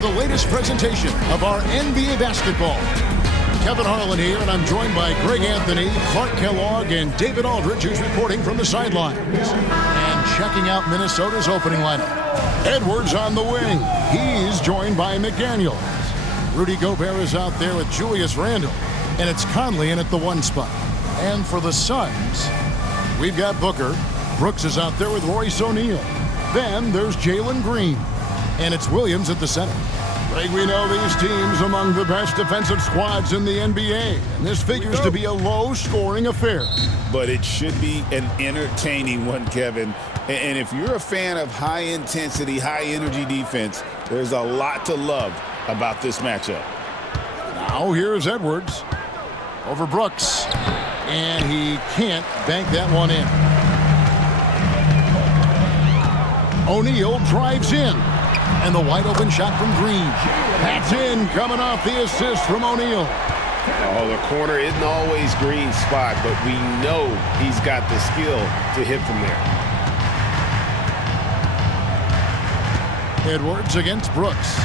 The latest presentation of our NBA basketball. Kevin Harlan here, and I'm joined by Greg Anthony, Clark Kellogg, and David Aldridge, who's reporting from the sidelines. And checking out Minnesota's opening lineup. Edwards on the wing. He's joined by McDaniels. Rudy Gobert is out there with Julius Randle. And it's Conley in at the 1 spot. And for the Suns, we've got Booker. Brooks is out there with Royce O'Neal. Then there's Jalen Green. And it's Williams at the center. Like we know these teams among the best defensive squads in the NBA. And this figures to be a low-scoring affair. But it should be an entertaining one, Kevin. And if you're a fan of high-intensity, high-energy defense, there's a lot to love about this matchup. Now here's Edwards over Brooks. And he can't bank that one in. O'Neal drives in. And the wide open shot from Green. That's in, coming off the assist from O'Neal. Oh, the corner isn't always Green's spot, but we know he's got the skill to hit from there. Edwards against Brooks.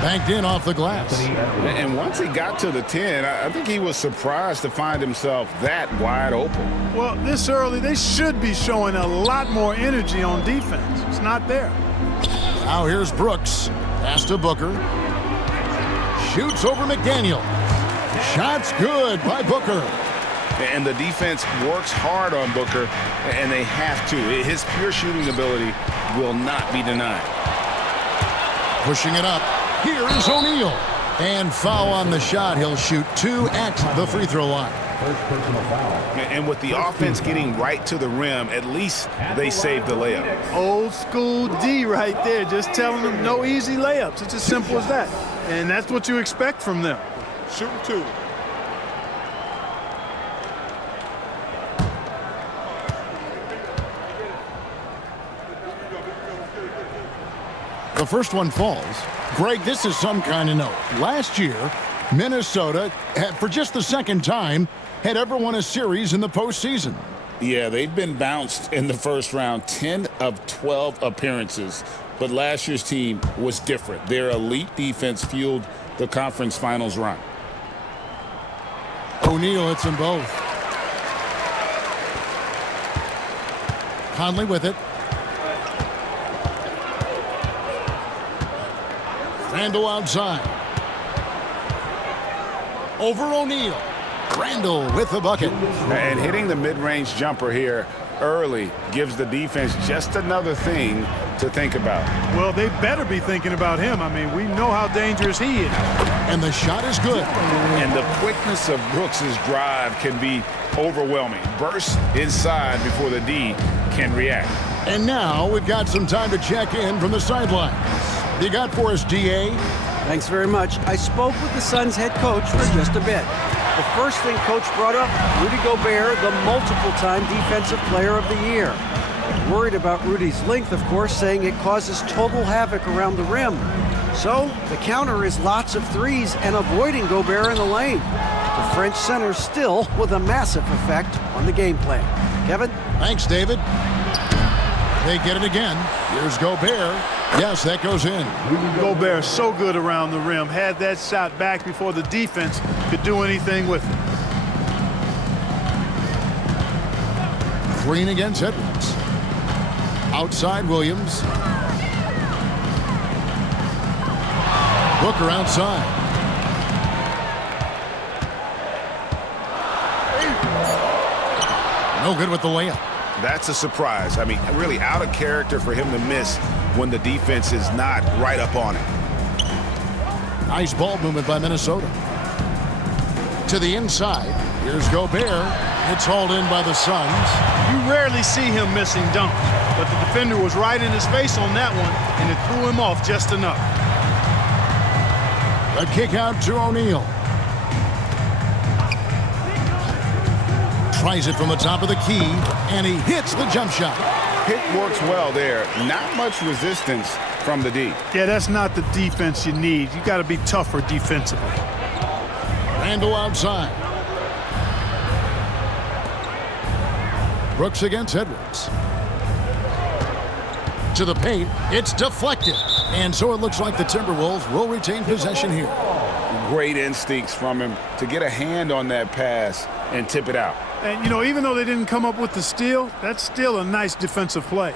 Banked in off the glass. And once he got to the 10, I think he was surprised to find himself that wide open. Well, this early, they should be showing a lot more energy on defense. It's not there. Now here's Brooks. Pass to Booker. Shoots over McDaniel. Shot's good by Booker. And the defense works hard on Booker, and they have to. His pure shooting ability will not be denied. Pushing it up. Here is O'Neal. And foul on the shot. He'll shoot 2 at the free throw line. First personal foul. And with the offense getting right to the rim, at least they saved the layup. Old school D right there, just telling them no easy layups. It's as simple as that. And that's what you expect from them. Shooting 2. The first one falls. Greg, this is some kind of note. Last year, Minnesota, for just the second time, had ever won a series in the postseason. Yeah, they've been bounced in the first round, 10 of 12 appearances. But last year's team was different. Their elite defense fueled the conference finals run. O'Neal hits them both. Conley with it. Randle outside. Over O'Neal. Randle with the bucket. And hitting the mid-range jumper here early gives the defense just another thing to think about. Well, they better be thinking about him. I mean, we know how dangerous he is. And the shot is good. And the quickness of Brooks's drive can be overwhelming. Bursts inside before the D can react. And now we've got some time to check in from the sidelines. You got for us, DA? Thanks very much. I spoke with the Suns head coach for just a bit. The first thing Coach brought up, Rudy Gobert, the multiple-time Defensive Player of the Year. Worried about Rudy's length, of course, saying it causes total havoc around the rim. So the counter is lots of threes and avoiding Gobert in the lane. The French center still with a massive effect on the game plan. Kevin? Thanks, David. They get it again. Here's Gobert. Yes, that goes in. Gobert so good around the rim. Had that shot back before the defense could do anything with it. Green against Edwards. Outside Williams. Booker outside. No good with the layup. That's a surprise. I mean, really out of character for him to miss when the defense is not right up on it. Nice ball movement by Minnesota. To the inside. Here's Gobert. It's hauled in by the Suns. You rarely see him missing dunks, but the defender was right in his face on that one, and it threw him off just enough. A kick out to O'Neal. Tries it from the top of the key, and he hits the jump shot. Pick works well there. Not much resistance from the D. Yeah, that's not the defense you need. You got to be tougher defensively. Randle outside. Brooks against Edwards. To the paint. It's deflected. And so it looks like the Timberwolves will retain possession here. Great instincts from him to get a hand on that pass and tip it out. And, you know, even though they didn't come up with the steal, that's still a nice defensive play.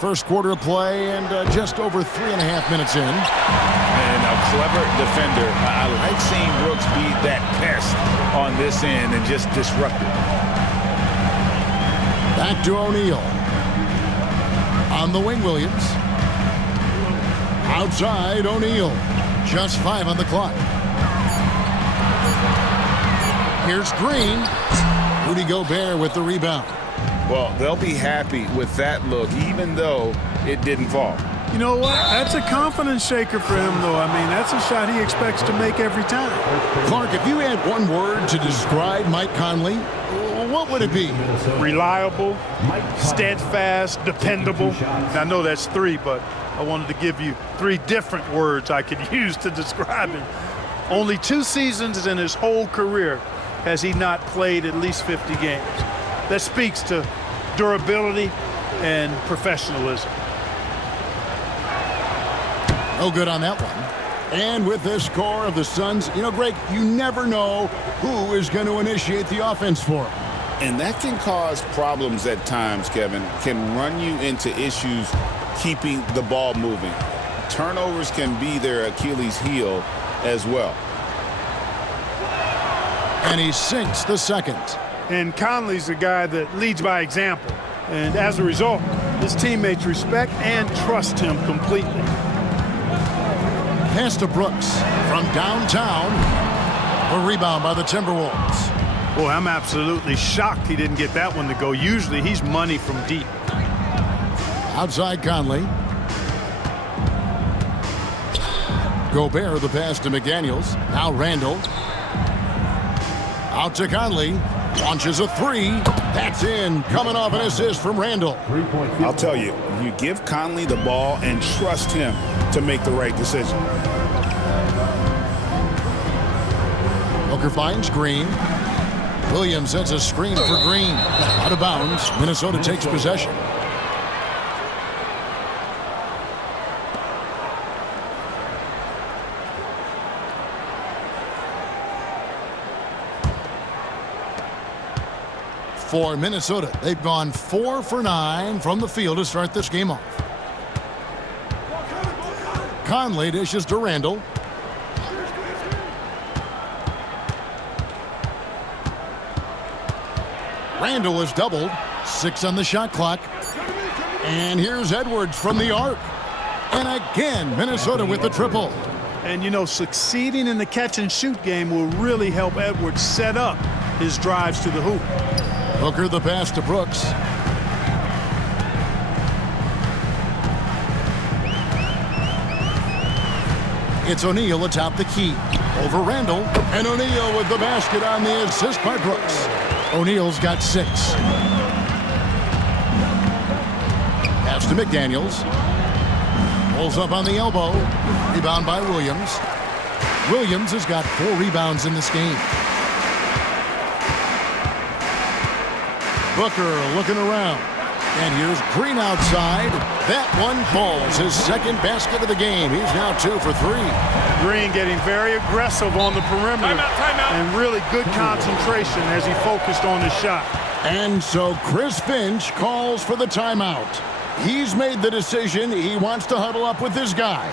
First quarter of play and just over 3.5 minutes in. And a clever defender. I like seeing Brooks be that pest on this end and just disrupt it. Back to O'Neal. On the wing, Williams. Outside, O'Neal. Just 5 on the clock. Here's Green. Rudy Gobert with the rebound. Well, they'll be happy with that look, even though it didn't fall. You know what? That's a confidence shaker for him, though. I mean, that's a shot he expects to make every time. Clark, if you had one word to describe Mike Conley, what would it be? Reliable, steadfast, dependable. I know that's 3, but I wanted to give you 3 different words I could use to describe him. Only 2 seasons in his whole career has he not played at least 50 games. That speaks to durability and professionalism. Oh, good on that one. And with the score of the Suns, you know, Greg, you never know who is going to initiate the offense for them. And that can cause problems at times, Kevin. Can run you into issues keeping the ball moving. Turnovers can be their Achilles heel as well. And he sinks the second. And Conley's a guy that leads by example. And as a result, his teammates respect and trust him completely. Pass to Brooks from downtown. A rebound by the Timberwolves. Boy, I'm absolutely shocked he didn't get that one to go. Usually he's money from deep. Outside Conley. Gobert, the pass to McDaniels. Now Randall. Out to Conley. Launches a 3. That's in. Coming off an assist from Randall. I'll tell you, you give Conley the ball and trust him to make the right decision. Booker finds Green. Williams sets a screen for Green. Out of bounds. Minnesota takes possession. For Minnesota, they've gone 4 for 9 from the field to start this game off. Conley dishes to Randall. Randall is doubled. 6 on the shot clock. And here's Edwards from the arc. And again, Minnesota with the triple. And, you know, succeeding in the catch-and-shoot game will really help Edwards set up his drives to the hoop. Booker the pass to Brooks. It's O'Neal atop the key. Over Randall. And O'Neal with the basket on the assist by Brooks. O'Neal's got 6. Pass to McDaniels. Pulls up on the elbow. Rebound by Williams. Williams has got 4 rebounds in this game. Booker looking around. And here's Green outside. That one falls. His second basket of the game. He's now 2 for 3. Green getting very aggressive on the perimeter. Timeout. And really good concentration as he focused on his shot. And so Chris Finch calls for the timeout. He's made the decision. He wants to huddle up with his guys.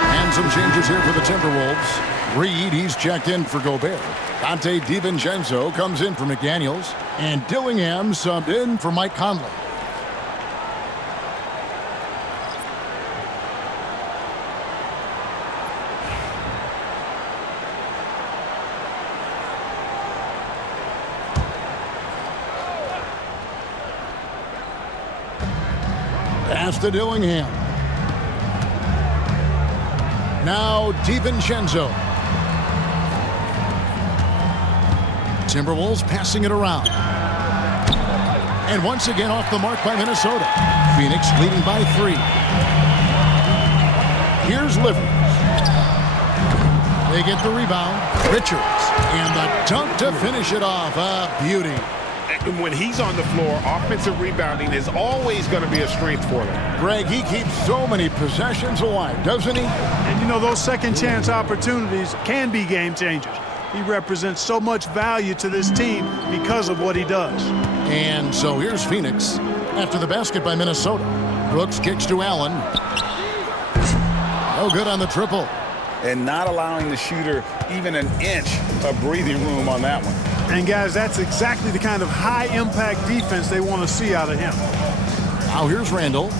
And some changes here for the Timberwolves. Reed, he's checked in for Gobert. Dante DiVincenzo comes in for McDaniels. And Dillingham subbed in for Mike Conley. Pass to Dillingham. Now DiVincenzo. Timberwolves passing it around. And once again off the mark by Minnesota. Phoenix leading by 3. Here's Livers. They get the rebound. Richards. And the dunk to finish it off. A beauty. And when he's on the floor, offensive rebounding is always going to be a strength for them. Greg, he keeps so many possessions alive, doesn't he? And, you know, those second chance opportunities can be game changers. He represents so much value to this team because of what he does. And so here's Phoenix. After the basket by Minnesota. Brooks kicks to Allen. No good on the triple. And not allowing the shooter even an inch of breathing room on that one. And, guys, that's exactly the kind of high-impact defense they want to see out of him. Now here's Randall.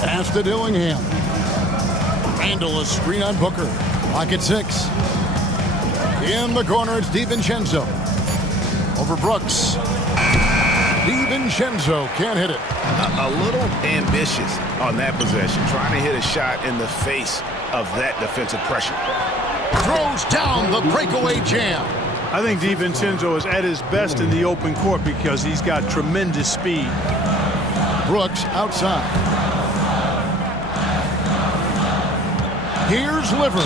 Pass to Dillingham. Randall, a screen on Booker. Lock at 6. In the corner, it's DiVincenzo. Over Brooks. DiVincenzo can't hit it. A little ambitious on that possession, trying to hit a shot in the face of that defensive pressure. Throws down the breakaway jam. I think DiVincenzo is at his best in the open court because he's got tremendous speed. Brooks outside. Here's Livers.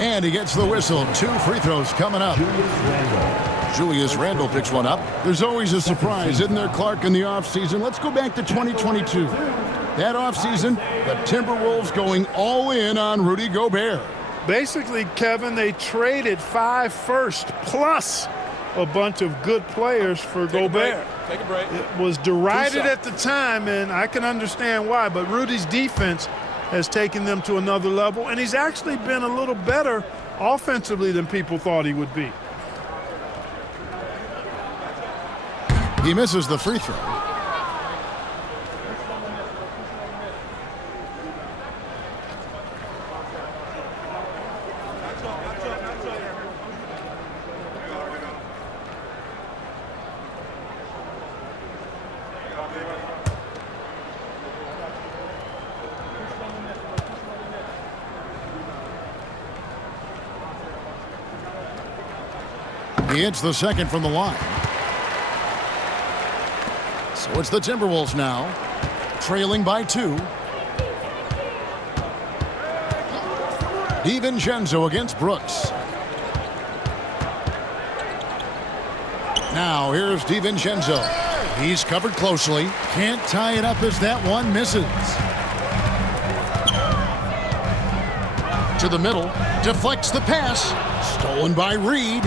And he gets the whistle. 2 free throws coming up. Julius Randle picks one up. There's always a surprise, isn't there, Clark, in the offseason? Let's go back to 2022. That offseason, the Timberwolves going all in on Rudy Gobert. Basically, Kevin, they traded 5 firsts plus a bunch of good players for Gobert. Take a break. It was derided at the time, and I can understand why, but Rudy's defense has taken them to another level, and he's actually been a little better offensively than people thought he would be. He misses the free throw. He hits the second from the line. So it's the Timberwolves now, trailing by 2. DiVincenzo against Brooks. Now here's DiVincenzo. He's covered closely. Can't tie it up as that one misses. To the middle. Deflects the pass. Stolen by Reed.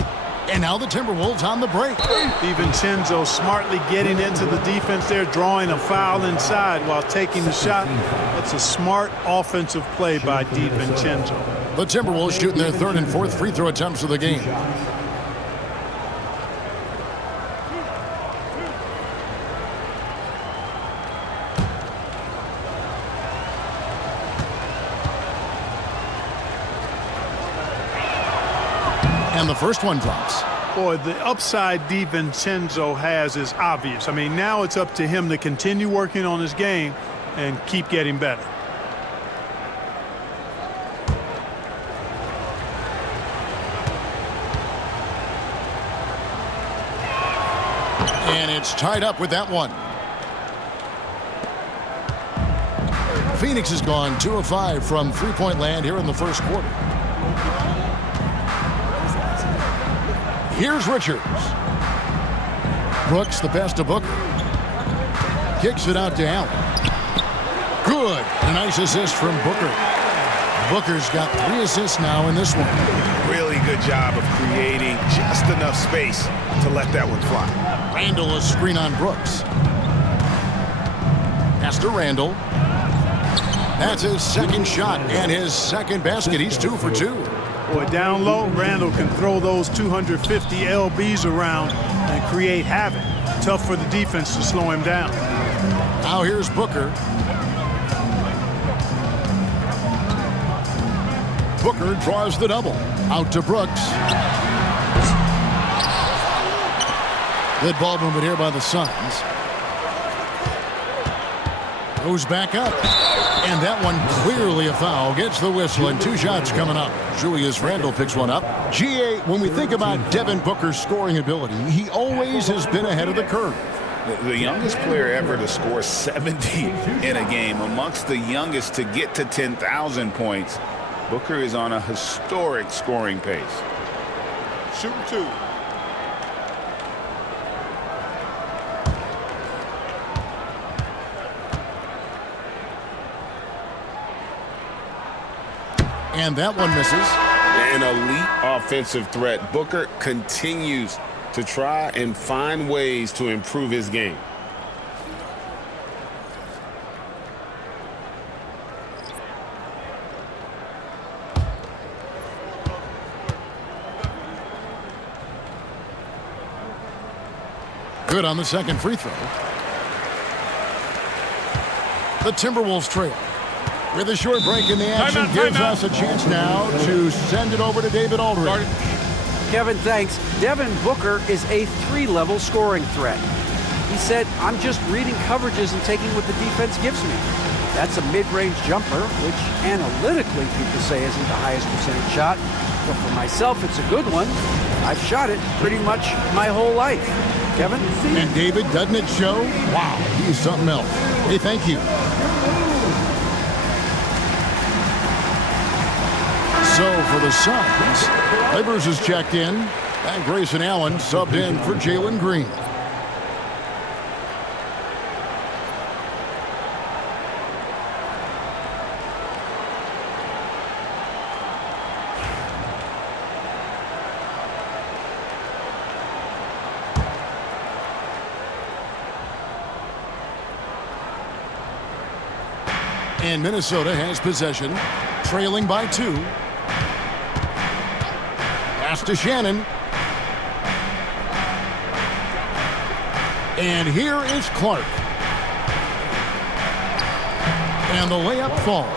And now the Timberwolves on the break. DiVincenzo smartly getting into the defense there, drawing a foul inside while taking the shot. That's a smart offensive play by DiVincenzo. The Timberwolves shooting their 3rd and 4th free throw attempts of the game. And the first one drops. Boy, the upside DiVincenzo has is obvious. I mean, now it's up to him to continue working on his game and keep getting better. And it's tied up with that one. Phoenix has gone 2 of 5 from three-point land here in the first quarter. Here's Richards. Brooks, the pass to Booker. Kicks it out to Allen. Good. A nice assist from Booker. Booker's got 3 assists now in this one. Really good job of creating just enough space to let that one fly. Randall, a screen on Brooks. Pass to Randall. That's his second shot and his second basket. He's 2 for 2. Boy, down low, Randall can throw those 250 LBs around and create havoc. Tough for the defense to slow him down. Now here's Booker. Booker draws the double. Out to Brooks. Good ball movement here by the Suns. Goes back up. And that one clearly a foul. Gets the whistle and 2 shots coming up. Julius Randle picks one up. GA, when we think about Devin Booker's scoring ability, he always has been ahead of the curve. The youngest player ever to score 70 in a game, amongst the youngest to get to 10,000 points. Booker is on a historic scoring pace. Shooting 2. And that one misses. An elite offensive threat. Booker continues to try and find ways to improve his game. Good on the second free throw. The Timberwolves trail. With a short break in the action, gives us a chance now to send it over to David Aldridge. Kevin, thanks. Devin Booker is a 3-level scoring threat. He said, I'm just reading coverages and taking what the defense gives me. That's a mid-range jumper, which analytically people say isn't the highest percentage shot. But for myself, it's a good one. I've shot it pretty much my whole life. Kevin? And David, doesn't it show? Wow, he's something else. Hey, thank you. So for the Suns, Livers is checked in, and Grayson Allen subbed in for Jalen Green. And Minnesota has possession, trailing by 2. Pass to Shannon. And here is Clark. And the layup falls.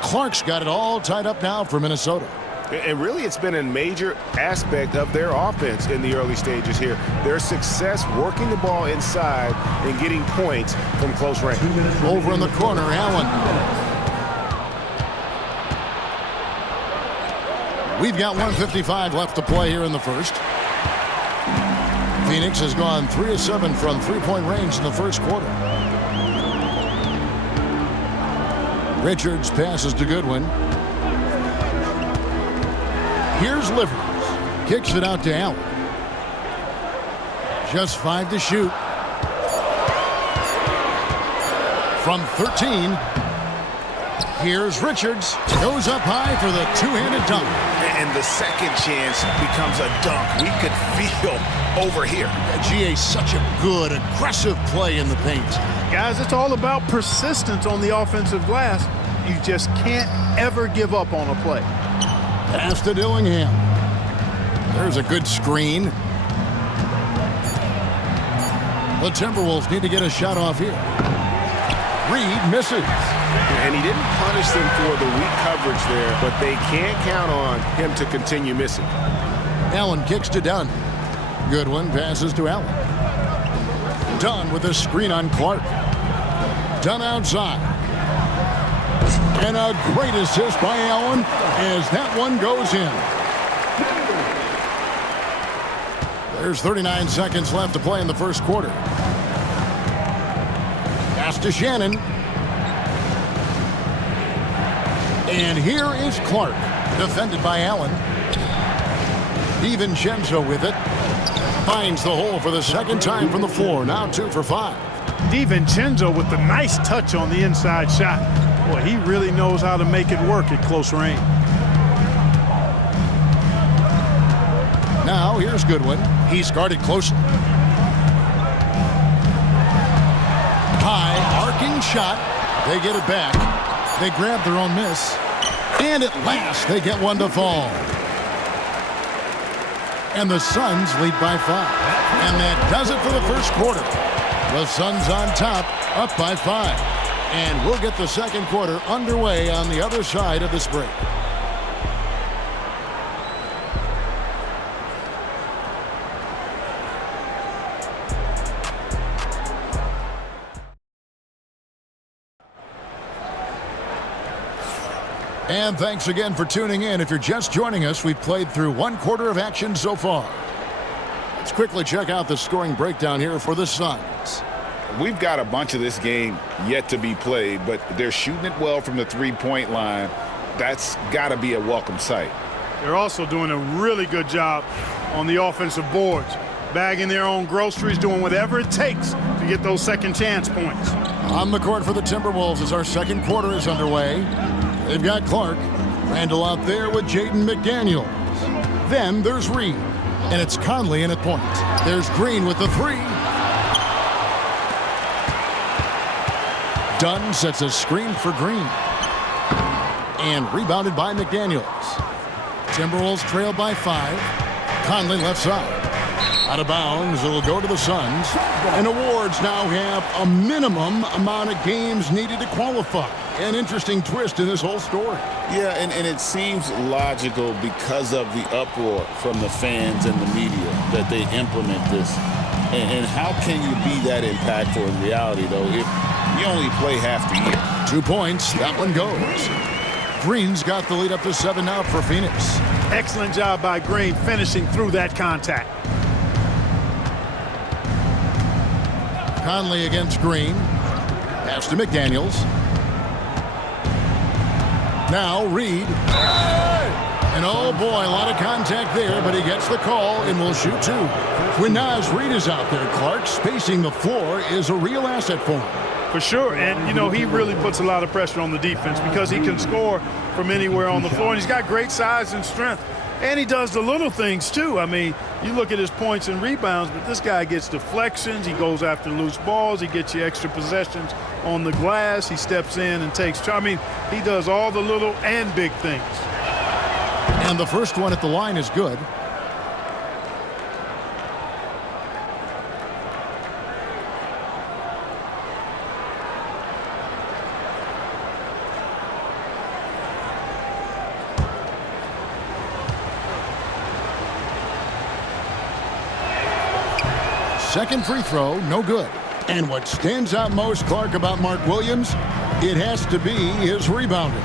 Clark's got it all tied up now for Minnesota. And really, it's been a major aspect of their offense in the early stages here. Their success working the ball inside and getting points from close range. Over in the corner, Allen. We've got 1:55 left to play here in the first. Phoenix has gone 3 of 7 from three-point range in the first quarter. Richards passes to Goodwin. Here's Livers. Kicks it out to Allen. Just 5 to shoot. From 13. Here's Richards. Goes up high for the two-handed dunk. And the second chance becomes a dunk. We could feel over here. GA, such a good, aggressive play in the paint. Guys, it's all about persistence on the offensive glass. You just can't ever give up on a play. Pass to Dillingham. There's a good screen. The Timberwolves need to get a shot off here. Reed misses. And he didn't punish them for the weak coverage there, but they can't count on him to continue missing. Allen kicks to Dunn. Goodwin passes to Allen. Dunn with a screen on Clark. Dunn outside. And a great assist by Allen as that one goes in. There's 39 seconds left to play in the first quarter. Pass to Shannon. And here is Clark, defended by Allen. DiVincenzo with it. Finds the hole for the second time from the floor. Now 2 for 5. DiVincenzo with the nice touch on the inside shot. Boy, he really knows how to make it work at close range. Now here's Goodwin. He's guarded closely. High arcing shot. They get it back. They grab their own miss. And at last they get one to fall. And the Suns lead by 5. And that does it for the first quarter. The Suns on top, up by 5. And we'll get the second quarter underway on the other side of this break. And thanks again for tuning in. If you're just joining us, we've played through 1 quarter of action so far. Let's quickly check out the scoring breakdown here for the Suns. We've got a bunch of this game yet to be played, but they're shooting it well from the three-point line. that's got to be a welcome sight. They're also doing a really good job on the offensive boards, bagging their own groceries, doing whatever it takes to get those second chance points. On the court for the Timberwolves as our second quarter is underway. They've got Clark. Randall out there with Jaden McDaniels. Then there's Reed. And it's Conley in at point. There's Green with the three. Dunn sets a screen for Green. And rebounded by McDaniels. Timberwolves trail by 5. Conley left side. Out of bounds, it'll go to the Suns. And awards now have a minimum amount of games needed to qualify. An interesting twist in this whole story. Yeah, and it seems logical because of the uproar from the fans and the media that they implement this. And how can you be that impactful in reality, though, if you only play half the year? 2 points. That one goes. Green's got the lead up to 7 now for Phoenix. Excellent job by Green finishing through that contact. Conley against Green. Pass to McDaniels. Now Reed. And oh boy, a lot of contact there, but he gets the call and will shoot 2. When Naz Reed is out there, Clark spacing the floor is a real asset for him. For sure, and you know, he really puts a lot of pressure on the defense because he can score from anywhere on the floor, and he's got great size and strength. And he does the little things too. I mean, you look at his points and rebounds, but this guy gets deflections, he goes after loose balls, he gets you extra possessions on the glass, he steps in and takes charge. I mean, he does all the little and big things. And the first one at the line is good. Second free throw, no good. And what stands out most, Clark, about Mark Williams, it has to be his rebounding.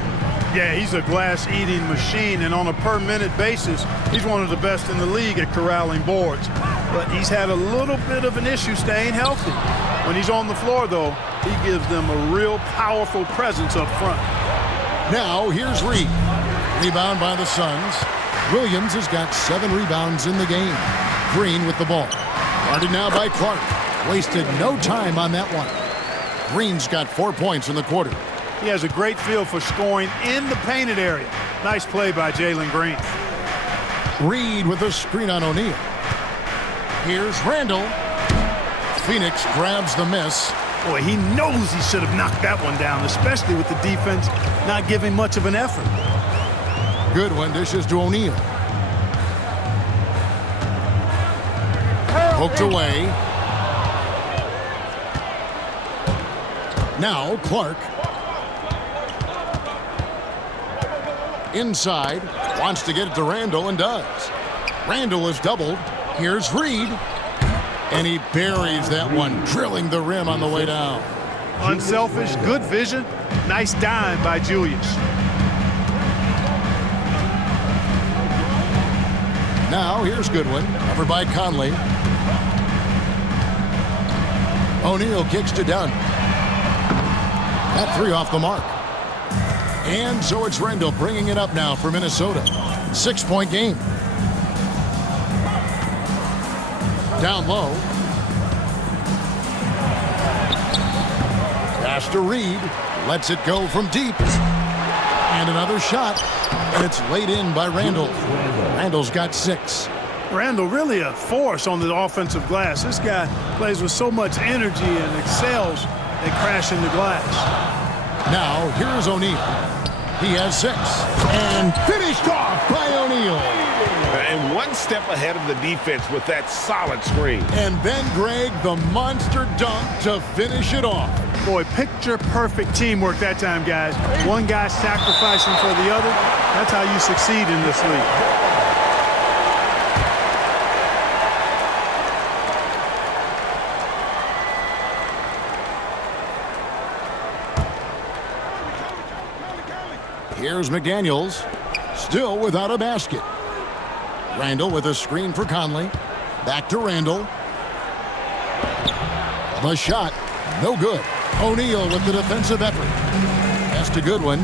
Yeah, he's a glass-eating machine, and on a per-minute basis, he's one of the best in the league at corralling boards. But he's had a little bit of an issue staying healthy. When he's on the floor, though, he gives them a real powerful presence up front. Now, here's Reed. Rebound by the Suns. Williams has got 7 rebounds in the game. Green with the ball. Guarded now by Clark. Wasted no time on that one. Green's got 4 points in the quarter. He has a great feel for scoring in the painted area. Nice play by Jalen Green. Reed with a screen on O'Neal. Here's Randall. Phoenix grabs the miss. Boy, he knows he should have knocked that one down, especially with the defense not giving much of an effort. Good one. Dishes to O'Neal. Poked away. Now Clark. Inside. Wants to get it to Randall and does. Randall is doubled. Here's Reed. And he buries that one, drilling the rim on the way down. Unselfish, good vision. Nice dime by Julius. Now here's Goodwin. Covered by Conley. O'Neal kicks to Dunn. That 3 off the mark. And so it's Randall bringing it up now for Minnesota. 6-point game. Down low. Pass to Reed. Lets it go from deep. And another shot. And it's laid in by Randall. Randall's got 6. Randall really a force on the offensive glass. This guy plays with so much energy and excels at crashing the glass. Now here's O'Neal. He has 6. And finished off by O'Neal. And one step ahead of the defense with that solid screen. And then Greg, the monster dunk to finish it off. Boy, picture-perfect teamwork that time, guys. One guy sacrificing for the other. That's how you succeed in this league. Here's McDaniels, still without a basket. Randall with a screen for Conley. Back to Randall. The shot, no good. O'Neal with the defensive effort. Pass to Goodwin.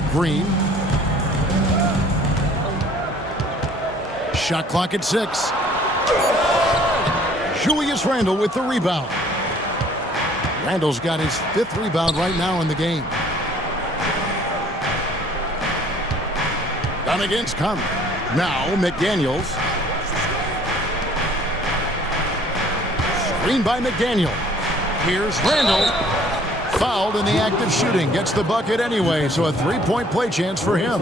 now Green. Shot clock at 6. Julius Randle with the rebound. Randle's got his 5th rebound right now in the game. Down against Conley. Now McDaniels. Screen by McDaniel. Here's Randle. Fouled in the act of shooting. Gets the bucket anyway, so a 3-point play chance for him.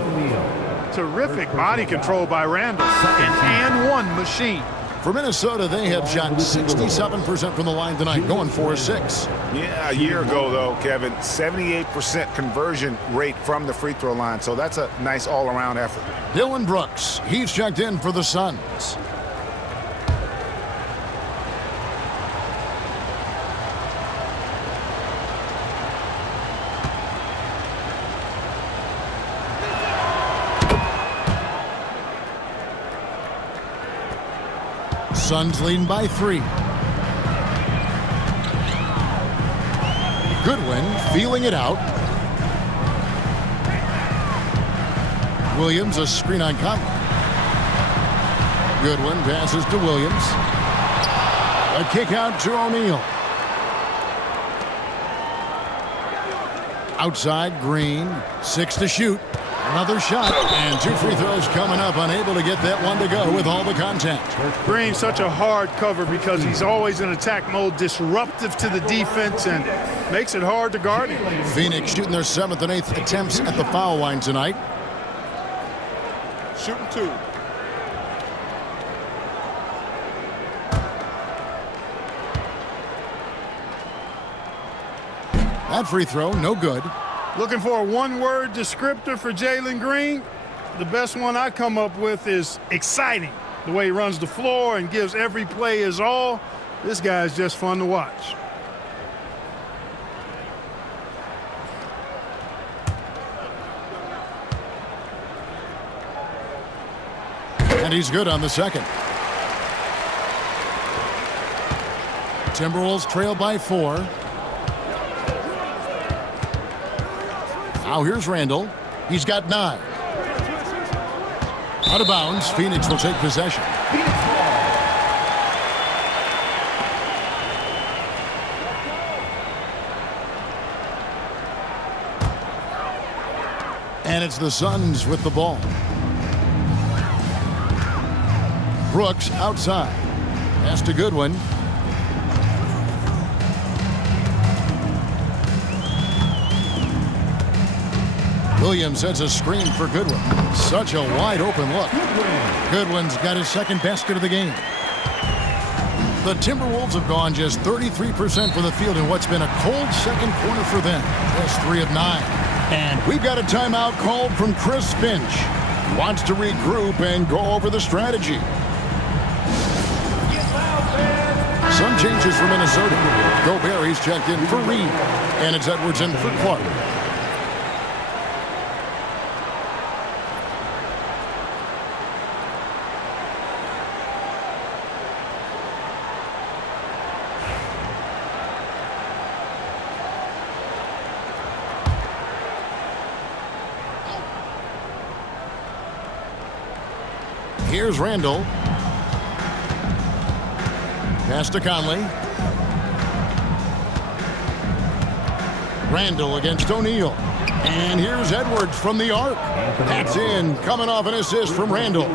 Terrific body control by Randle. An and one machine. For Minnesota, they have shot 67% from the line tonight, going 4-6. Yeah, a year ago, though, Kevin, 78% conversion rate from the free throw line. So that's a nice all-around effort. Dylan Brooks, he's checked in for the Suns. Suns leading by 3. Goodwin feeling it out. Williams a screen on Conley. Goodwin passes to Williams. A kick out to O'Neal. Outside Green. 6 to shoot. Another shot, and 2 free throws coming up, unable to get that one to go with all the contact. Green, such a hard cover because he's always in attack mode, disruptive to the defense, and makes it hard to guard him. Phoenix shooting their 7th and 8th attempts at the foul line tonight. Shooting 2. That free throw, no good. Looking for a one-word descriptor for Jalen Green? The best one I come up with is exciting. The way he runs the floor and gives every play his all. This guy is just fun to watch. And he's good on the second. Timberwolves trail by 4. Now here's Randle. He's got 9. Out of bounds. Phoenix will take possession. And it's the Suns with the ball. Brooks outside. Pass to Goodwin. Williams sets a screen for Goodwin. Such a wide open look. Goodwin's got his 2nd basket of the game. The Timberwolves have gone just 33% from the field in what's been a cold second quarter for them. Just 3 of 9. And we've got a timeout called from Chris Finch. He wants to regroup and go over the strategy. Some changes for Minnesota. Gobert, he's checked in for Reed. And it's Edwards in for Clark. Here's Randle. Pass to Conley. Randle against O'Neal. And here's Edwards from the arc. That's in, coming off an assist from Randle.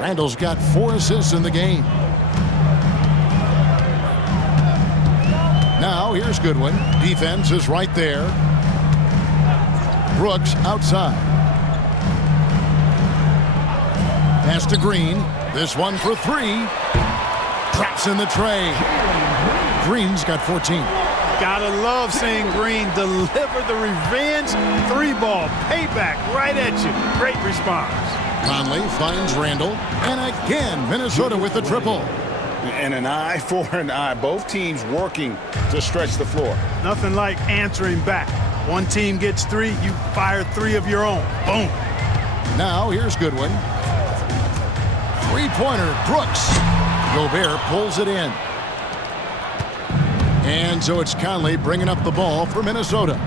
Randle's got 4 assists in the game. Now here's Goodwin. Defense is right there. Brooks outside. Pass to Green. This one for 3. Traps in the tray. Green's got 14. Gotta love seeing Green deliver the revenge 3-ball payback right at you. Great response. Conley finds Randle. And again, Minnesota with the triple. And an eye for an eye. Both teams working to stretch the floor. Nothing like answering back. One team gets 3, you fire 3 of your own. Boom. Now here's Goodwin. 3-pointer, Brooks. Gobert pulls it in. And so it's Conley bringing up the ball for Minnesota.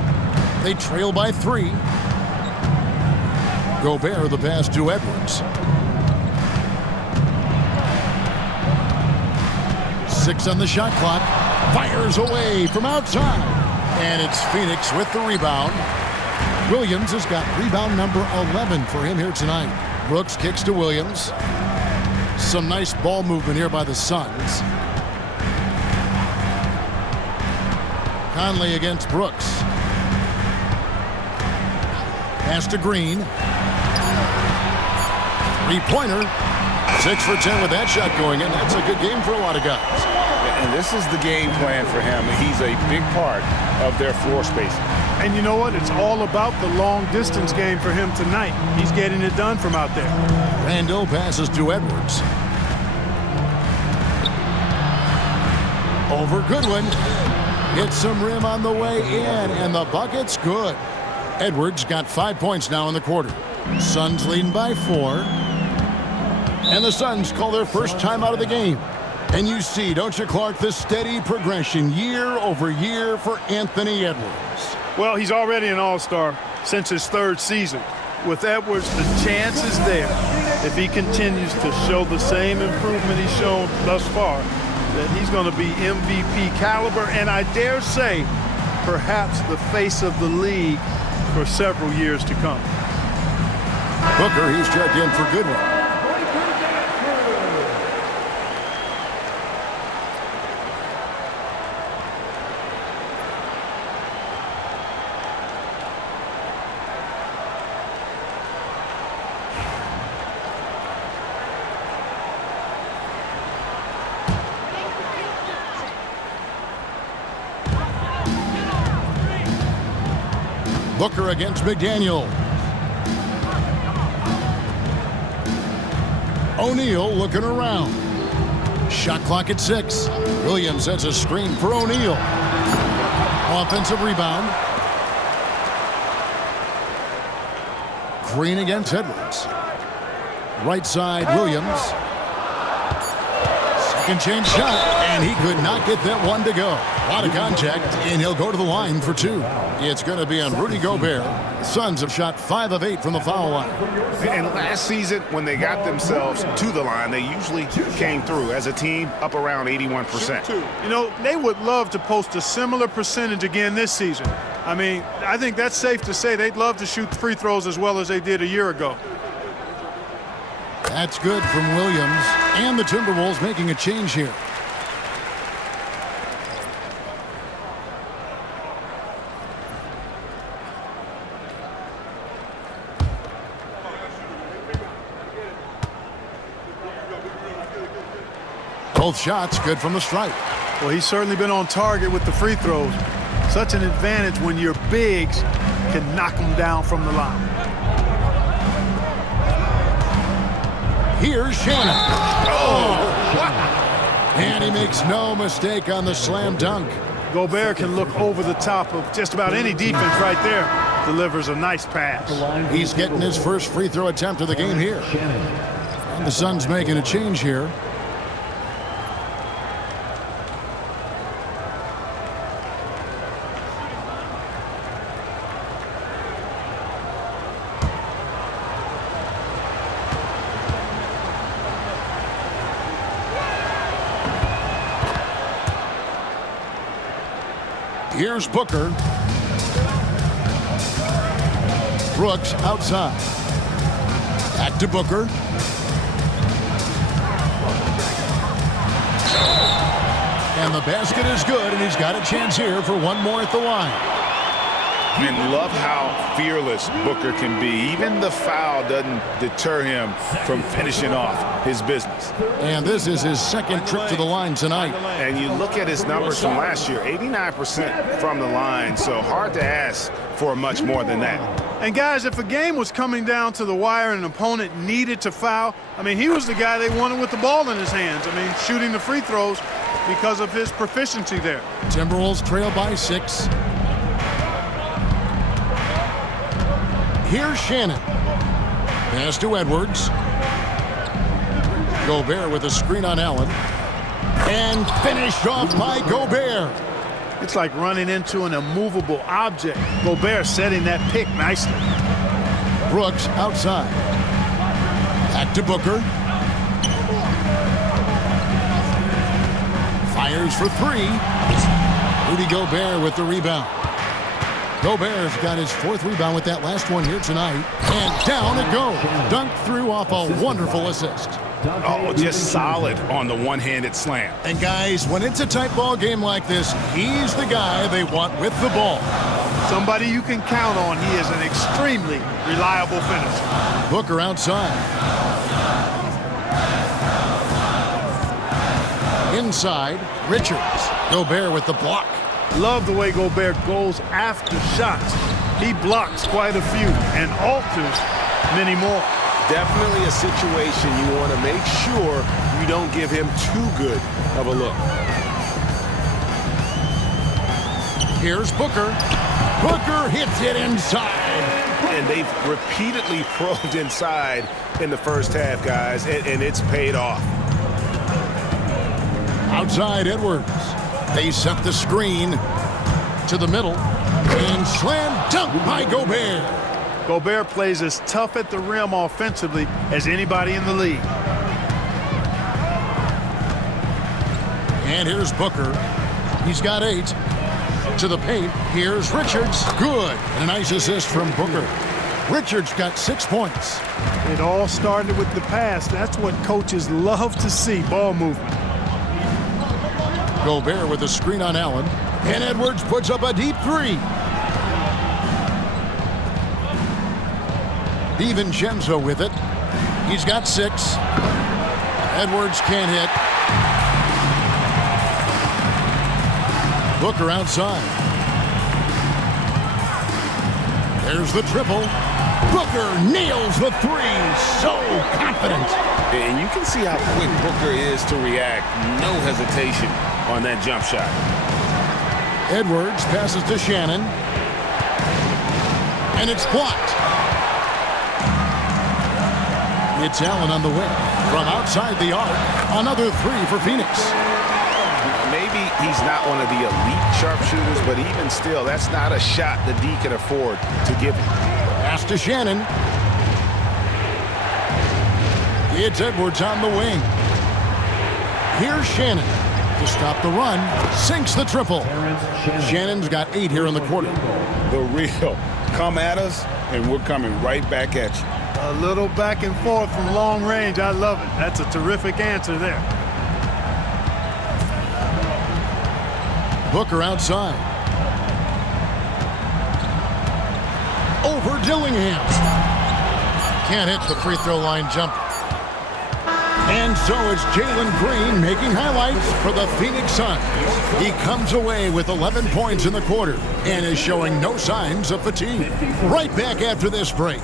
They trail by 3. Gobert the pass to Edwards. 6 on the shot clock. Fires away from outside. And it's Phoenix with the rebound. Williams has got rebound number 11 for him here tonight. Brooks kicks to Williams. Some nice ball movement here by the Suns. Conley against Brooks. Pass to Green. Three-pointer. 6 for 10 with that shot going in. That's a good game for a lot of guys. And this is the game plan for him. He's a big part of their floor spacing. And you know what? It's all about the long-distance game for him tonight. He's getting it done from out there. Randall passes to Edwards. Over Goodwin. Hits some rim on the way in, and the bucket's good. Edwards got 5 points now in the quarter. Suns leading by 4. And the Suns call their first time out of the game. And you see, don't you, Clark, the steady progression year over year for Anthony Edwards. Well, he's already an all-star since his 3rd season. With Edwards, the chance is there, if he continues to show the same improvement he's shown thus far, that he's going to be MVP caliber, and I dare say, perhaps the face of the league for several years to come. Booker, he's checked in for Goodwin. Booker against McDaniel. O'Neal looking around. Shot clock at 6. Williams sets a screen for O'Neal. Offensive rebound. Green against Edwards. Right side, Williams. Second chance shot, and he could not get that one to go. A lot of contact, and he'll go to the line for 2. It's going to be on Rudy Gobert. Suns have shot 5 of 8 from the foul line. And last season, when they got themselves to the line, they usually came through as a team up around 81%. You know, they would love to post a similar percentage again this season. I mean, I think that's safe to say they'd love to shoot free throws as well as they did a year ago. That's good from Williams, and the Timberwolves making a change here. Both shots good from the stripe. Well, he's certainly been on target with the free throws. Such an advantage when your bigs can knock them down from the line. Here's Shannon. Oh! And he makes no mistake on the slam dunk. Gobert can look over the top of just about any defense right there. Delivers a nice pass. He's getting his first free throw attempt of the game here. And the Suns making a change here. Here's Booker. Brooks outside. Back to Booker. And the basket is good, and he's got a chance here for one more at the line. And love how fearless Booker can be. Even the foul doesn't deter him from finishing off his business. And this is his second trip to the line tonight. And you look at his numbers from last year, 89% from the line, so hard to ask for much more than that. And guys, if a game was coming down to the wire and an opponent needed to foul, I mean, he was the guy they wanted with the ball in his hands. I mean, shooting the free throws because of his proficiency there. Timberwolves trail by 6. Here's Shannon. Pass to Edwards. Gobert with a screen on Allen. And finished off by Gobert. It's like running into an immovable object. Gobert setting that pick nicely. Brooks outside. Back to Booker. Fires for three. Rudy Gobert with the rebound. Gobert's got his 4th rebound with that last one here tonight. And down it goes. Dunked through off a wonderful assist. Oh, just solid on the one-handed slam. And guys, when it's a tight ball game like this, he's the guy they want with the ball. Somebody you can count on. He is an extremely reliable finisher. Booker outside. Inside, Richards. Gobert with the block. Love the way Gobert goes after shots. He blocks quite a few and alters many more. Definitely a situation you want to make sure you don't give him too good of a look. Here's Booker. Booker hits it inside. And they've repeatedly probed inside in the first half, guys, and it's paid off. Outside Edwards. They set the screen to the middle. And slam dunk by Gobert. Gobert plays as tough at the rim offensively as anybody in the league. And here's Booker. He's got 8. To the paint. Here's Richards. Good. And a nice assist from Booker. Richards got 6 points. It all started with the pass. That's what coaches love to see, ball movement. Gobert with a screen on Allen. And Edwards puts up a deep 3. DiVincenzo with it. He's got 6. Edwards can't hit. Booker outside. There's the triple. Booker nails the 3. So confident. And you can see how quick Booker is to react. No hesitation on that jump shot. Edwards passes to Shannon. And it's blocked. It's Allen on the wing. From outside the arc, another 3 for Phoenix. Maybe he's not one of the elite sharpshooters, but even still, that's not a shot that D can afford to give him. Pass to Shannon. It's Edwards on the wing. Here's Shannon to stop the run. Sinks the triple. Shannon's got 8 here in the quarter. The real. Come at us, and we're coming right back at you. A little back and forth from long range. I love it. That's a terrific answer there. Booker outside. Over Dillingham. Can't hit the free throw line jumper. And so it's Jalen Green making highlights for the Phoenix Suns. He comes away with 11 points in the quarter and is showing no signs of fatigue. Right back after this break.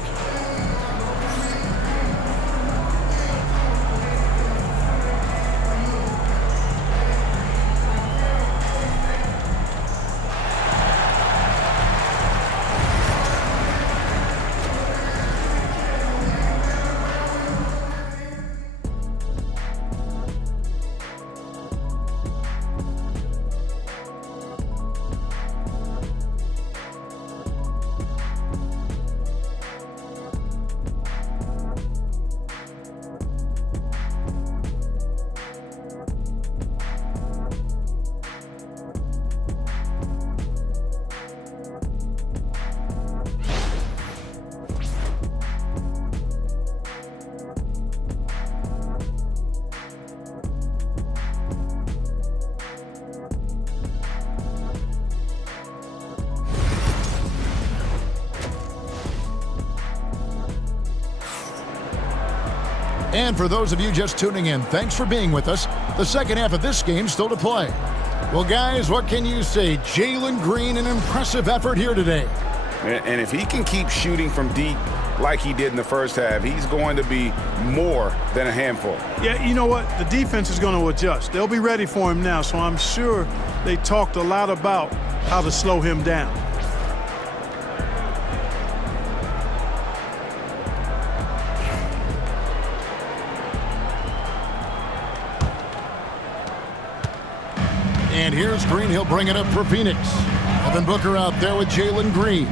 And for those of you just tuning in, thanks for being with us. The second half of this game still to play. Well, guys, what can you say? Jalen Green, an impressive effort here today. And if he can keep shooting from deep like he did in the first half, he's going to be more than a handful. Yeah, you know what? The defense is going to adjust. They'll be ready for him now, so I'm sure they talked a lot about how to slow him down. And here's Green. He'll bring it up for Phoenix. Devin Booker out there with Jalen Green.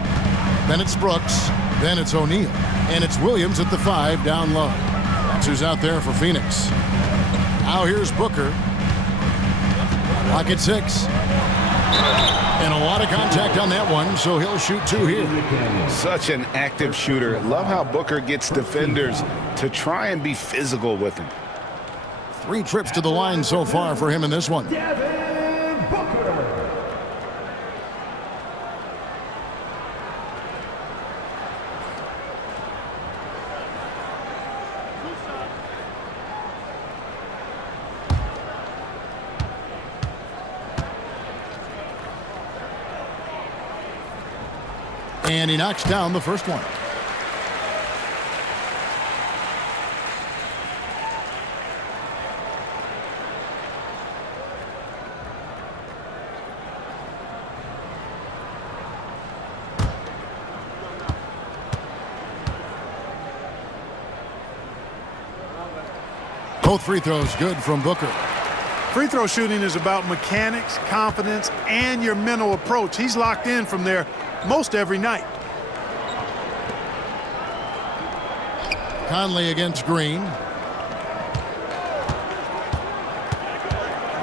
Then it's Brooks. Then it's O'Neal. And it's Williams at the 5 down low. That's who's out there for Phoenix. Now here's Booker. Clock at 6. And a lot of contact on that one, so he'll shoot 2 here. Such an active shooter. Love how Booker gets defenders to try and be physical with him. 3 trips to the line so far for him in this one. And he knocks down the first one. Both free throws good from Booker. Free throw shooting is about mechanics, confidence, and your mental approach. He's locked in from there most every night. Conley against Green.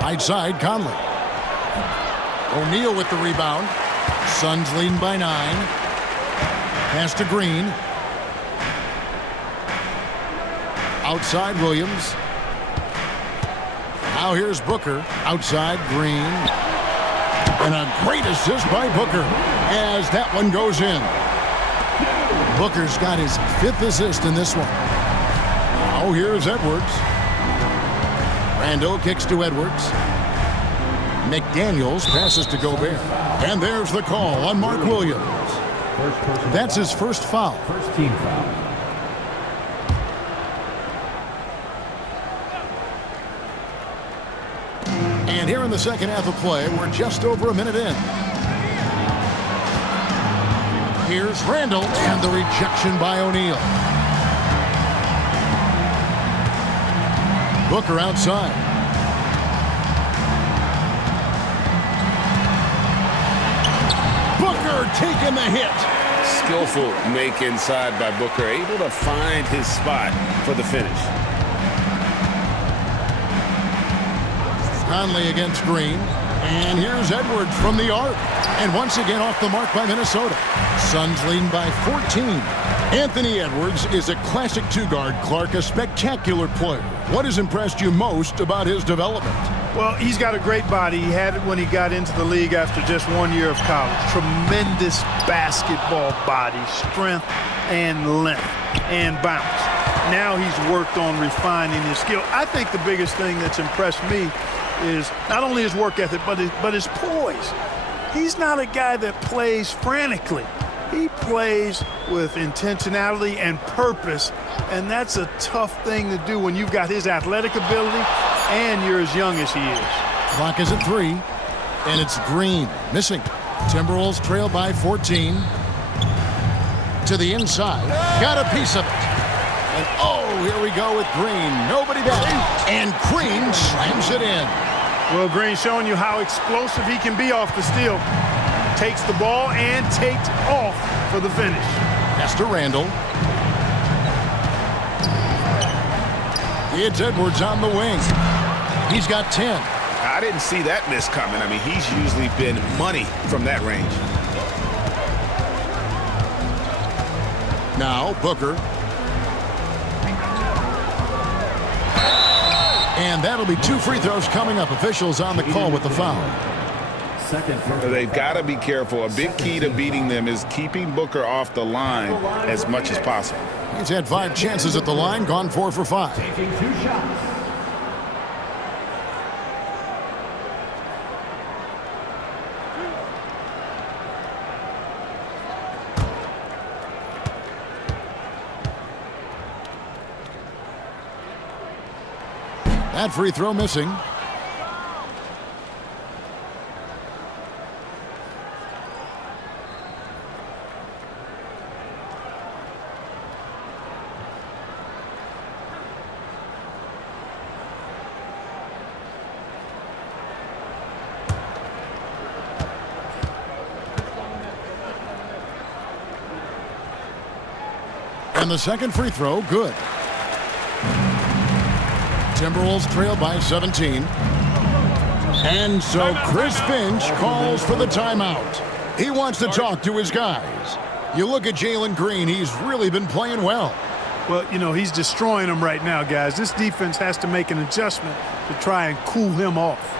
Right side, Conley. O'Neal with the rebound. Suns leading by 9. Pass to Green. Outside, Williams. Now here's Booker. Outside, Green. And a great assist by Booker as that one goes in. Booker's got his 5th assist in this one. Now here's Edwards. Randall kicks to Edwards. McDaniels passes to Gobert. And there's the call on Mark Williams. That's his first foul. First team foul. And here in the second half of play, we're just over a minute in. Here's Randall, and the rejection by O'Neal. Booker outside. Booker taking the hit. Skillful make inside by Booker, able to find his spot for the finish. Conley against Green. And here's Edwards from the arc. And once again off the mark by Minnesota. Suns leading by 14. Anthony Edwards is a classic 2-guard, Clark, a spectacular player. What has impressed you most about his development? Well, he's got a great body. He had it when he got into the league after just 1 year of college. Tremendous basketball body, strength and length and bounce. Now he's worked on refining his skill. I think the biggest thing that's impressed me is not only his work ethic, but his poise. He's not a guy that plays frantically. He plays with intentionality and purpose, and that's a tough thing to do when you've got his athletic ability and you're as young as he is. Clock is at 3, and it's Green missing. Timberwolves trail by 14. To the inside. Got a piece of it. And oh, here we go with Green. Nobody down. And Green slams it in. Well, Green showing you how explosive he can be off the steal. Takes the ball and takes off for the finish. Pass to Randall. It's Edwards on the wing. He's got 10. I didn't see that miss coming. I mean, he's usually been money from that range. Now Booker. And that'll be 2 free throws coming up. Officials on the call with the foul. They've got to be careful. A big key to beating them is keeping Booker off the line as much as possible. He's had 5 chances at the line, gone 4 for 5. Taking 2 shots. That free throw missing. And the second free throw, good. Timberwolves trail by 17. And so Chris Finch calls for the timeout. He wants to talk to his guys. You look at Jalen Green, he's really been playing well. Well, you know, he's destroying them right now, guys. This defense has to make an adjustment to try and cool him off.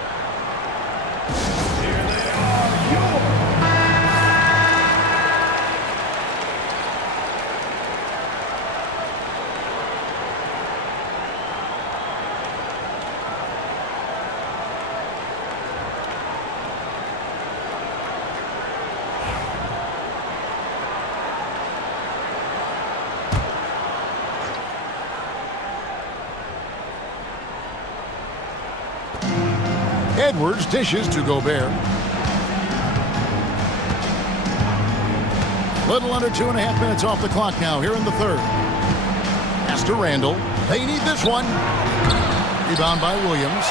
Edwards dishes to Gobert. Little under 2.5 minutes off the clock now here in the third. Pass to Randall. They need this one. Rebound by Williams.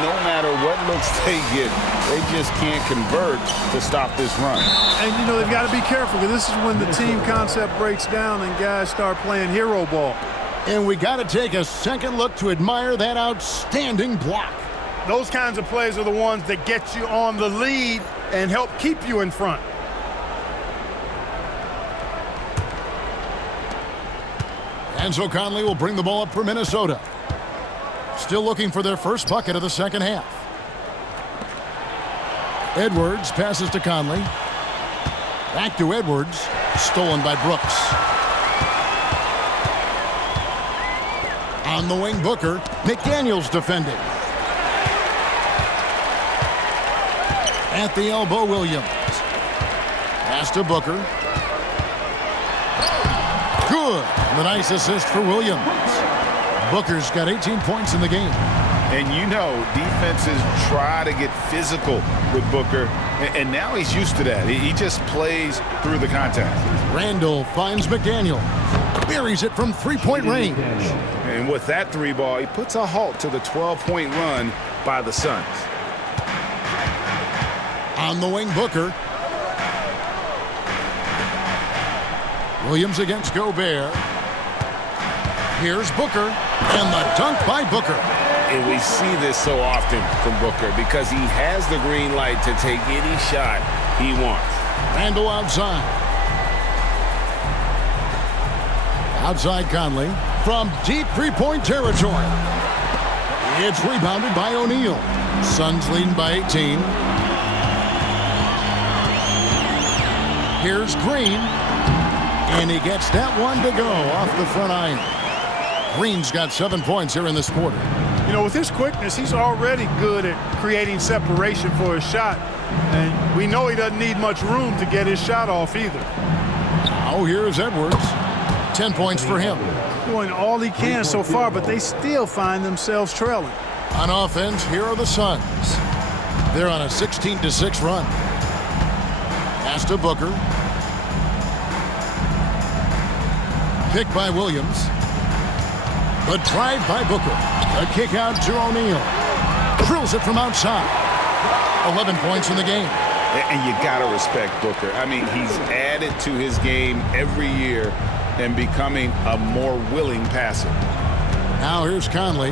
No matter what looks they get, they just can't convert to stop this run. And, you know, they've got to be careful because this is when the team concept breaks down and guys start playing hero ball. And we got to take a second look to admire that outstanding block. Those kinds of plays are the ones that get you on the lead and help keep you in front. And so Conley will bring the ball up for Minnesota. Still looking for their first bucket of the second half. Edwards passes to Conley. Back to Edwards. Stolen by Brooks. On the wing, Booker. McDaniels defending. At the elbow, Williams. Pass to Booker. Good. And a nice assist for Williams. Booker's got 18 points in the game. And you know, defenses try to get physical with Booker, and now he's used to that. He just plays through the contact. Randall finds McDaniel. Buries it from three-point range. And with that three ball, he puts a halt to the 12-point run by the Suns. On the wing, Booker. Williams against Gobert. Here's Booker, and the dunk by Booker. And we see this so often from Booker because he has the green light to take any shot he wants. Randall outside. Outside Conley from deep three-point territory. It's rebounded by O'Neal. Suns leading by 18. Here's Green, and he gets that one to go off the front iron. Green's got 7 points here in this quarter. You know, with his quickness, he's already good at creating separation for his shot. And we know he doesn't need much room to get his shot off either. Now here's Edwards. 10 points for him. Doing all he can so far, but they still find themselves trailing. On offense, here are the Suns. They're on a 16-6 run. Pass to Booker. Picked by Williams. The drive by Booker. A kick out to O'Neal. Drills it from outside. 11 points in the game. And you got to respect Booker. I mean, he's added to his game every year and becoming a more willing passer. Now here's Conley.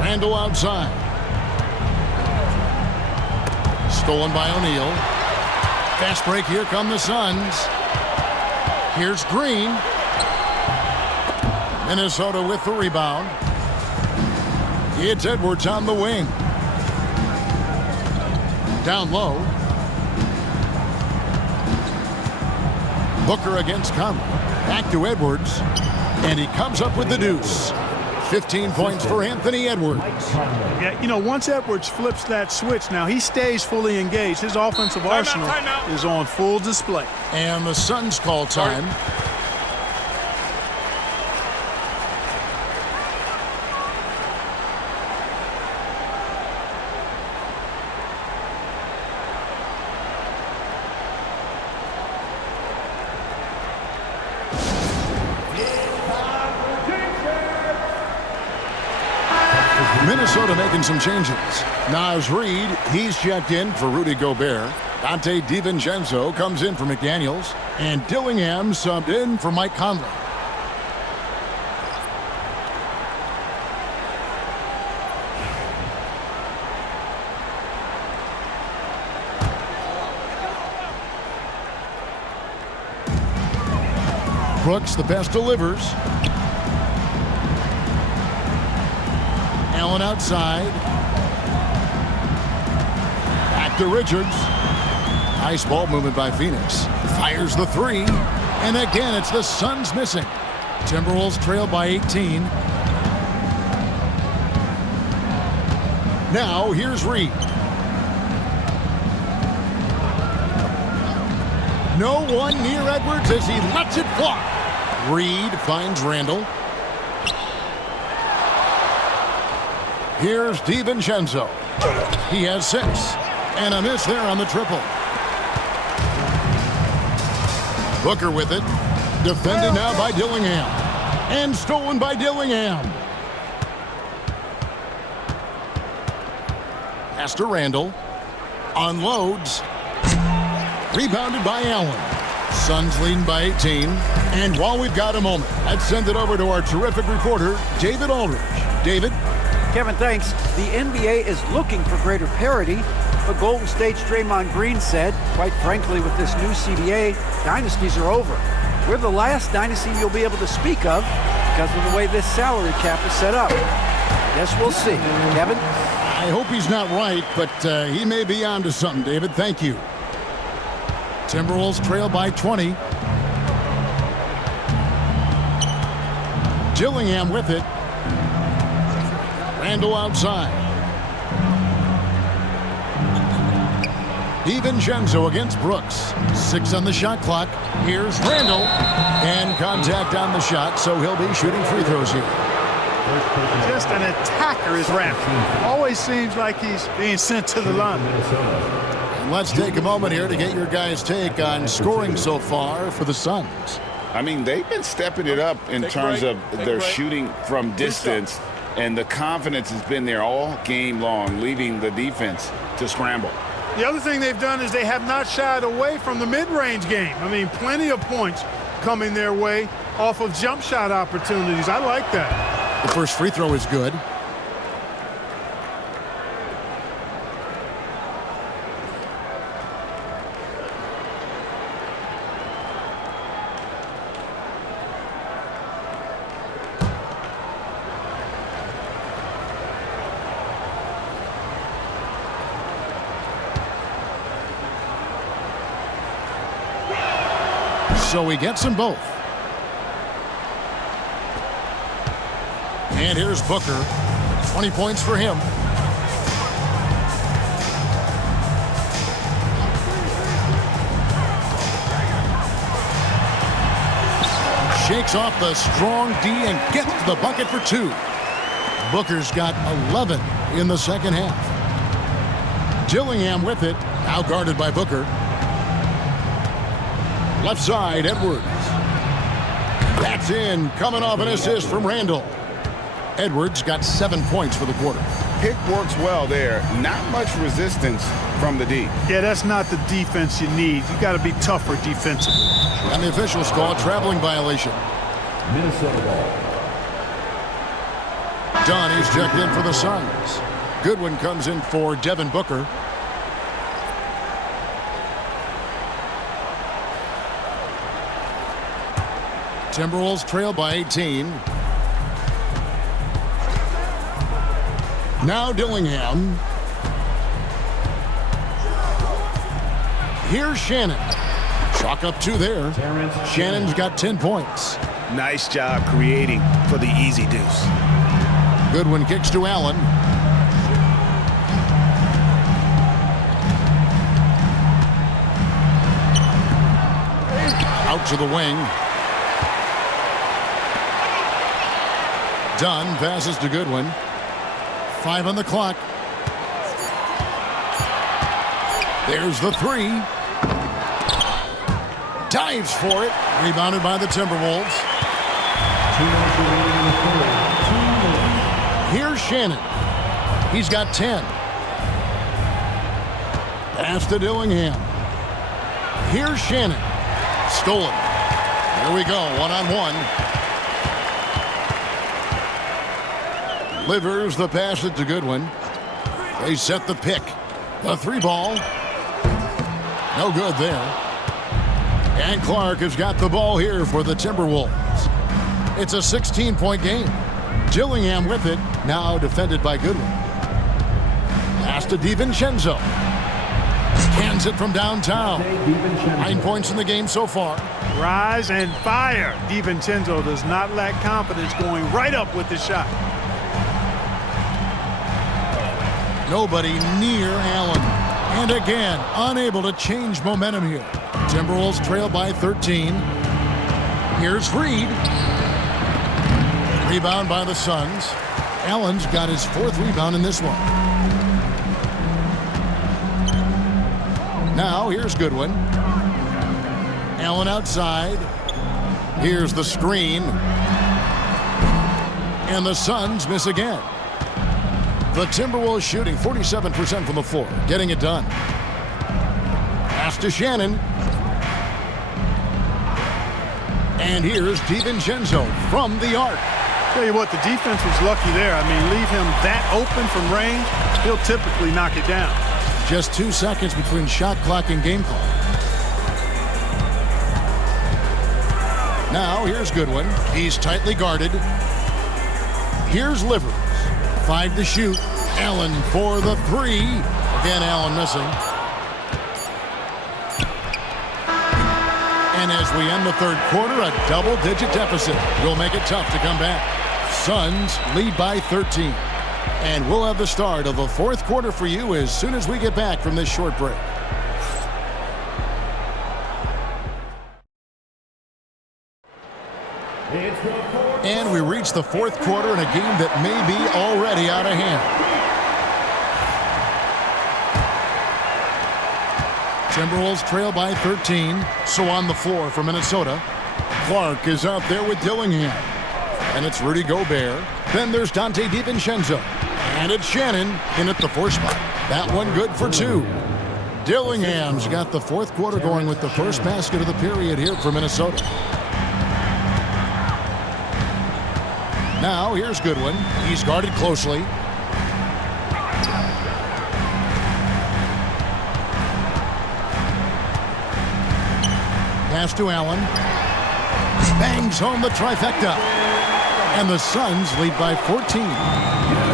Randall outside. Stolen by O'Neal. Fast break, here come the Suns. Here's Green. Minnesota with the rebound. It's Edwards on the wing. Down low. Booker against Conley. Back to Edwards. And he comes up with the deuce. 15 points for Anthony Edwards. Yeah, you know, once Edwards flips that switch, now he stays fully engaged. His offensive arsenal is on full display. And the Suns call time. Minnesota making some changes. Naz Reid, he's checked in for Rudy Gobert. Dante DiVincenzo comes in for McDaniels, and Dillingham subbed in for Mike Conley. Brooks, the pass delivers. Allen outside. Back to Richards. Nice ball movement by Phoenix. Fires the three. And again, it's the Suns missing. Timberwolves trail by 18. Now, here's Reed. No one near Edwards as he lets it fly. Reed finds Randall. Here's DiVincenzo. He has 6. And a miss there on the triple. Booker with it. Defended now by Dillingham. And stolen by Dillingham. Pass to Randall. Unloads. Rebounded by Allen. Suns leading by 18. And while we've got a moment, let's send it over to our terrific reporter, David Aldridge. David? Kevin, thanks. The NBA is looking for greater parity, but Golden State's Draymond Green said, quite frankly, with this new CBA, dynasties are over. We're the last dynasty you'll be able to speak of because of the way this salary cap is set up. Guess we'll see. Kevin? I hope he's not right, but he may be onto something, David. Thank you. Timberwolves trail by 20. Dillingham with it. Randall outside. DiVincenzo against Brooks. 6 on the shot clock. Here's Randall. And contact on the shot, so he'll be shooting free throws here. Just an attacker is Randall. Always seems like he's being sent to the line. And let's take a moment here to get your guys' take on scoring so far for the Suns. I mean, they've been stepping it up in terms of their shooting from distance, and the confidence has been there all game long, leaving the defense to scramble. The other thing they've done is they have not shied away from the mid-range game. I mean, plenty of points coming their way off of jump shot opportunities. I like that. The first free throw is good. So he gets them both. And here's Booker. 20 points for him. Shakes off the strong D and gets the bucket for 2. Booker's got 11 in the second half. Dillingham with it. Now guarded by Booker. Left side, Edwards. That's in, coming off an assist from Randall. Edwards got 7 points for the quarter. Pick works well there. Not much resistance from the D. Yeah, that's not the defense you need. You got to be tougher defensively. And the officials call a traveling violation. Minnesota ball. Dunn is checked in for the Suns. Goodwin comes in for Devin Booker. Timberwolves trail by 18. Now Dillingham. Here's Shannon. Chalk up 2 there. Shannon's got 10 points. Nice job creating for the easy deuce. Goodwin kicks to Allen. Out to the wing. Dunn passes to Goodwin. 5 on the clock. There's the 3. Dives for it. Rebounded by the Timberwolves. Here's Shannon. He's got 10. Pass to Dillingham. Here's Shannon. Stolen. Here we go, one-on-one. Livers the pass. It's a good one. They set the pick. The 3-ball. No good there. And Clark has got the ball here for the Timberwolves. It's a 16-point game. Dillingham with it. Now defended by Goodwin. Pass to DiVincenzo. Cans it from downtown. 9 points in the game so far. Rise and fire. DiVincenzo does not lack confidence going right up with the shot. Nobody near Allen. And again, unable to change momentum here. Timberwolves trail by 13. Here's Reed. Rebound by the Suns. Allen's got his 4th rebound in this one. Now here's Goodwin. Allen outside. Here's the screen. And the Suns miss again. The Timberwolves shooting 47% from the floor, getting it done. Pass to Shannon. And here's DiVincenzo from the arc. Tell you what, the defense was lucky there. I mean, leave him that open from range, he'll typically knock it down. Just 2 seconds between shot clock and game clock. Now here's Goodwin. He's tightly guarded. Here's Livers. 5 to shoot. Allen for the 3. Again, Allen missing. And as we end the 3rd quarter, a double-digit deficit will make it tough to come back. Suns lead by 13. And we'll have the start of the 4th quarter for you as soon as we get back from this short break. And we reach the 4th quarter in a game that may be already out of hand. Timberwolves trail by 13. So on the floor for Minnesota, Clark is out there with Dillingham. And it's Rudy Gobert. Then there's Dante DiVincenzo. And it's Shannon in at the 4 spot. That one good for 2. Dillingham's got the 4th quarter going with the first basket of the period here for Minnesota. Now here's Goodwin. He's guarded closely. Pass to Allen. Bangs home the trifecta. And the Suns lead by 14.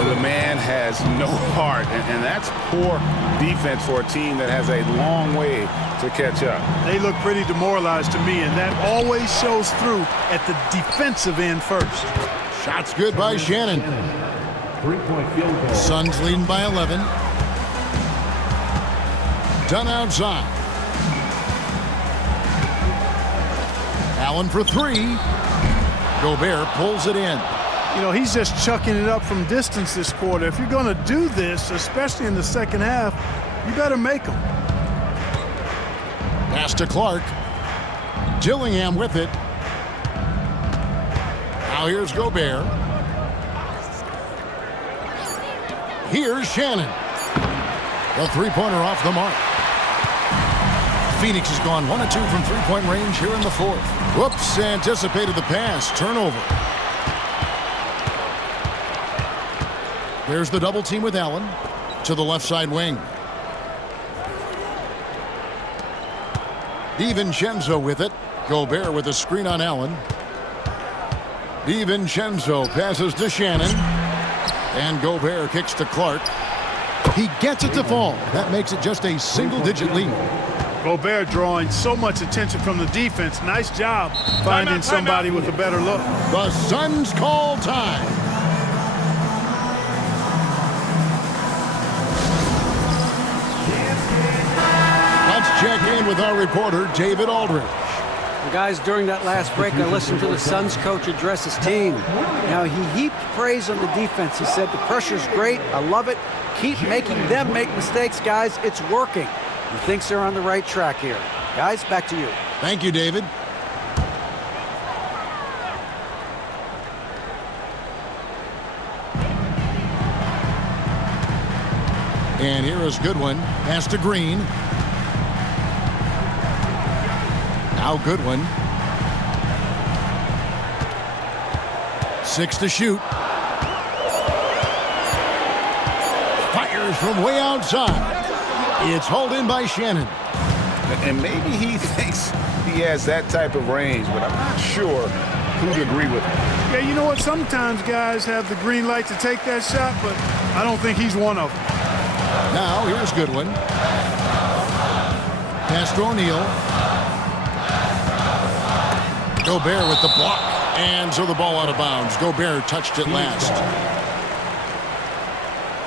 The man has no heart, and that's poor defense for a team that has a long way to catch up. They look pretty demoralized to me, and that always shows through at the defensive end first. Shots good by Shannon. 3-point field goal. Suns leading by 11. Done outside. Allen for 3. Gobert pulls it in. You know, he's just chucking it up from distance this quarter. If you're going to do this, especially in the second half, you better make them. Pass to Clark. Dillingham with it. Now here's Gobert. Here's Shannon. The 3-pointer off the mark. Phoenix has gone 1 of 2 from 3-point range here in the 4th. Whoops, anticipated the pass. Turnover. There's the double team with Allen to the left side wing. DiVincenzo with it. Gobert with a screen on Allen. DiVincenzo passes to Shannon. And Gobert kicks to Clark. He gets it to fall. That makes it just a single-digit lead. Gobert drawing so much attention from the defense. Nice job finding somebody with a better look. The Suns call time. Let's check in with our reporter, David Aldridge. Well, guys, during that last break, I listened to the Suns coach address his team. Now, he heaped praise on the defense. He said, the pressure's great. I love it. Keep making them make mistakes, guys. It's working. He thinks they're on the right track here. Guys, back to you. Thank you, David. And here is Goodwin. Pass to Green. Now Goodwin. 6 to shoot. Fires from way outside. It's hauled in by Shannon. And maybe he thinks he has that type of range, but I'm not sure who'd agree with him. Yeah, you know what? Sometimes guys have the green light to take that shot, but I don't think he's one of them. Now here's Goodwin. Pass to O'Neal. Gobert with the block. And so the ball out of bounds. Gobert touched it last.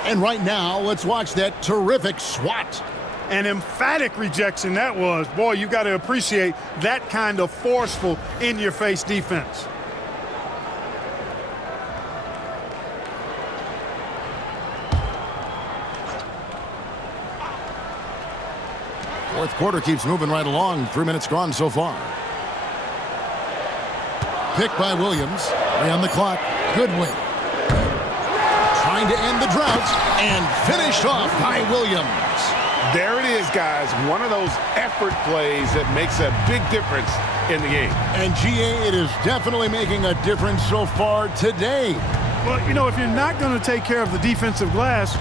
And right now, let's watch that terrific swat. An emphatic rejection that was. Boy, you got to appreciate that kind of forceful, in-your-face defense. Fourth quarter keeps moving right along. 3 minutes gone so far. Pick by Williams. 3 on the clock. Goodwin. Trying to end the drought. And finished off by Williams. There it is, guys. One of those effort plays that makes a big difference in the game. And GA, it is definitely making a difference so far today. Well, you know, if you're not going to take care of the defensive glass,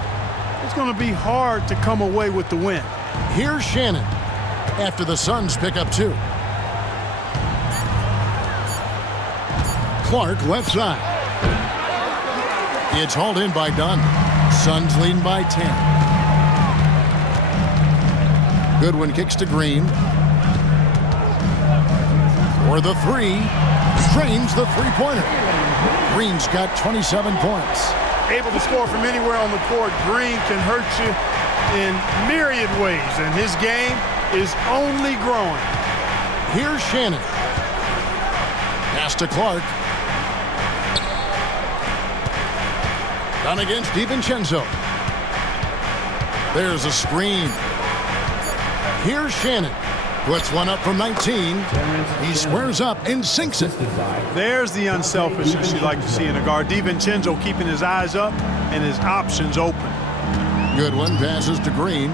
it's going to be hard to come away with the win. Here's Shannon after the Suns pick up 2. Clark left side. It's hauled in by Dunn. Suns leading by 10. Goodwin kicks to Green. For the 3. Drains the three-pointer. Green's got 27 points. Able to score from anywhere on the court. Green can hurt you in myriad ways, and his game is only growing. Here's Shannon. Pass to Clark. Done against DiVincenzo. There's a screen. Here's Shannon. Puts one up from 19. He squares up and sinks it. There's the unselfishness you like to see in a guard. DiVincenzo keeping his eyes up and his options open. Goodwin passes to Green.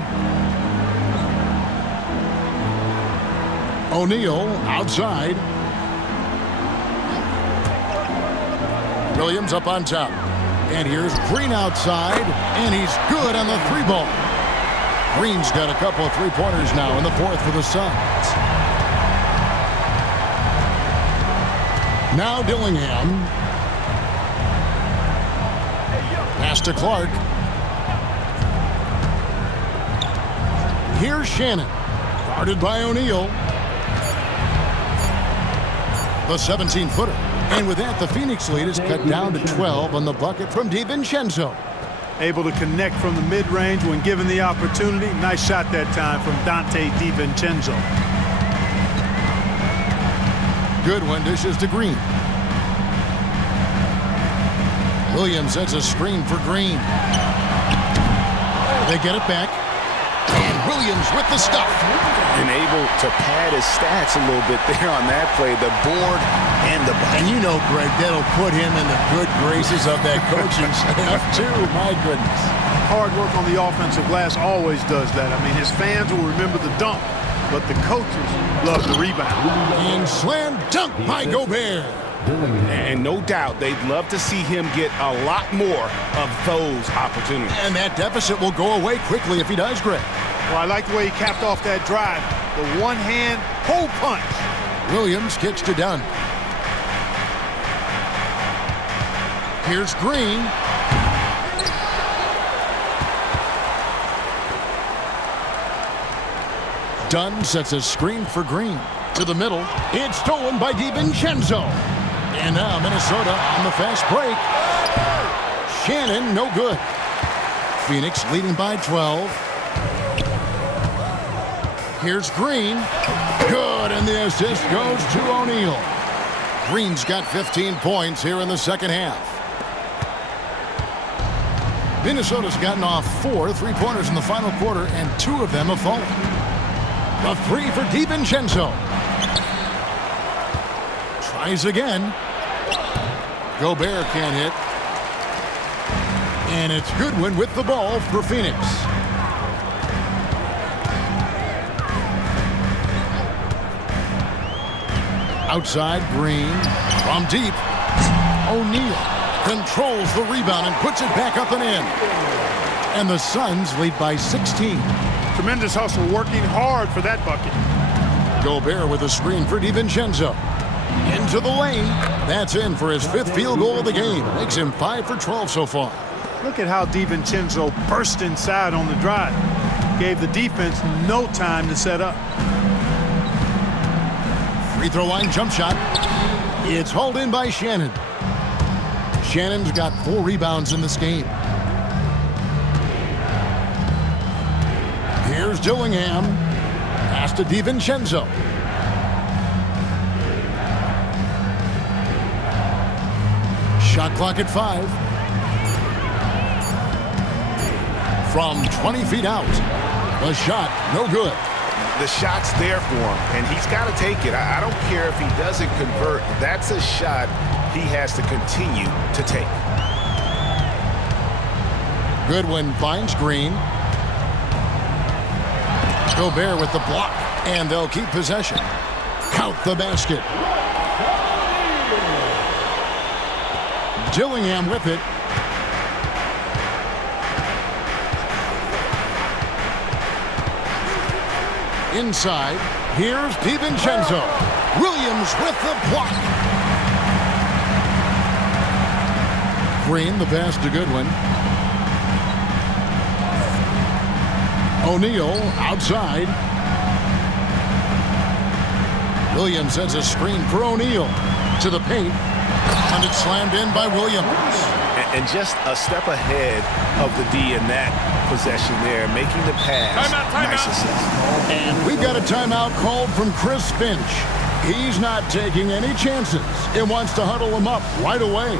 O'Neal outside. Williams up on top. And here's Green outside. And he's good on the 3-ball. Green's got a couple of 3-pointers now in the 4th for the Suns. Now Dillingham. Pass to Clark. Here's Shannon. Guarded by O'Neal. The 17-footer. And with that, the Phoenix lead is cut down to 12 on the bucket from DiVincenzo. Able to connect from the mid-range when given the opportunity. Nice shot that time from Dante DiVincenzo. Goodwin dishes to Green. Williams sets a screen for Green. They get it back. And Williams with the stuff. And able to pad his stats a little bit there on that play. The board and the bucket. And you know, Greg, that'll put him in the good graces of that coaching staff, too. My goodness. Hard work on the offensive glass always does that. I mean, his fans will remember the dunk, but the coaches love the rebound. And slam dunk by Gobert. And no doubt they'd love to see him get a lot more of those opportunities. And that deficit will go away quickly if he does, Greg. Well, I like the way he capped off that drive. The one-hand hole punch. Williams kicks to Dunn. Here's Green. Dunn sets a screen for Green. To the middle. It's stolen by DiVincenzo. And now Minnesota on the fast break. Shannon, no good. Phoenix leading by 12. Here's Green. Good, and the assist goes to O'Neal. Green's got 15 points here in the second half. Minnesota's gotten off 4 3-pointers in the final quarter, and 2 of them have fallen. A 3 for DiVincenzo. Tries again. Gobert can't hit. And it's Goodwin with the ball for Phoenix. Outside, Green. From deep. O'Neal controls the rebound and puts it back up and in. And the Suns lead by 16. Tremendous hustle, working hard for that bucket. Gobert with a screen for DiVincenzo. Into the lane. That's in for his 5th field goal of the game. Makes him 5 for 12 so far. Look at how DiVincenzo burst inside on the drive. Gave the defense no time to set up. Free throw line jump shot. It's hauled in by Shannon. Shannon's got 4 rebounds in this game. Here's Dillingham. Pass to DiVincenzo. Shot clock at 5. From 20 feet out. The shot, no good. The shot's there for him, and he's got to take it. I don't care if he doesn't convert. That's a shot he has to continue to take. Goodwin finds Green. Gobert with the block, and they'll keep possession. Count the basket. Dillingham with it. Inside, here's DiVincenzo. Williams with the block. Green, the pass to Goodwin. O'Neal outside. Williams sends a screen for O'Neal to the paint, and it's slammed in by Williams. And just a step ahead of the D in that possession there, making the pass. Nice assist. And we've got a timeout called from Chris Finch. He's not taking any chances and wants to huddle him up right away.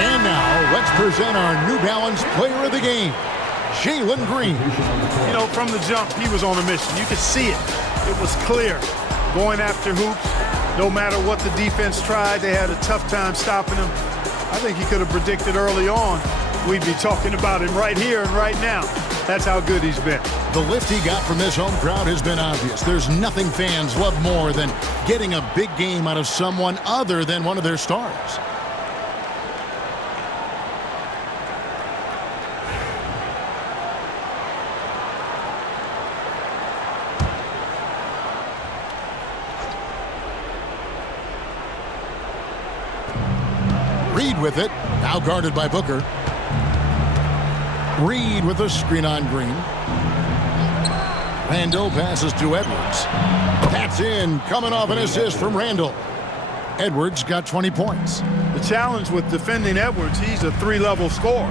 And now, let's present our New Balance player of the game, Jalen Green. You know, from the jump, he was on a mission. You could see it. It was clear. Going after hoops, no matter what the defense tried, they had a tough time stopping him. I think he could have predicted early on we'd be talking about him right here and right now. That's how good he's been. The lift he got from this home crowd has been obvious. There's nothing fans love more than getting a big game out of someone other than one of their stars. Reed with it, now guarded by Booker. Reed with a screen on Green. Randall passes to Edwards. That's in, coming off an assist from Randall. Edwards got 20 points. The challenge with defending Edwards, he's a 3-level scorer.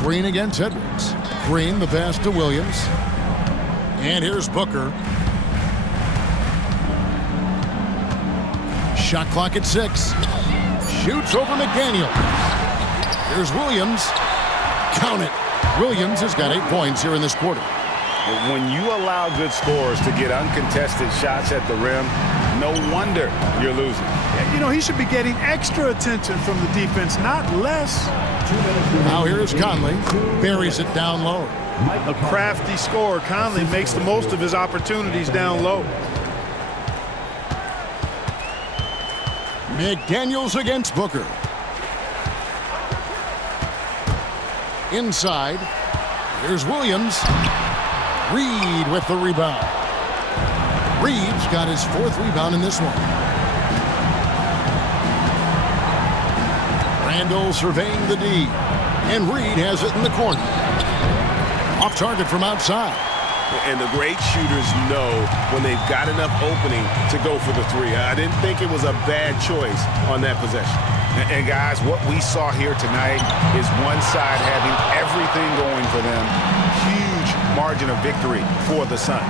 Green against Edwards. Green, the pass to Williams. And here's Booker. Shot clock at 6. Shoots over McDaniel. Here's Williams. Count it. Williams has got 8 points here in this quarter. When you allow good scorers to get uncontested shots at the rim, no wonder you're losing. You know, he should be getting extra attention from the defense, not less. Now here's Conley. Buries it down low. A crafty scorer. Conley makes the most of his opportunities down low. McDaniels against Booker. Inside. Here's Williams. Reed with the rebound. Reed's got his 4th rebound in this one. Randall surveying the D. And Reed has it in the corner. Off target from outside. And the great shooters know when they've got enough opening to go for the 3. I didn't think it was a bad choice on that possession. And guys, what we saw here tonight is one side having everything going for them. Huge margin of victory for the Suns.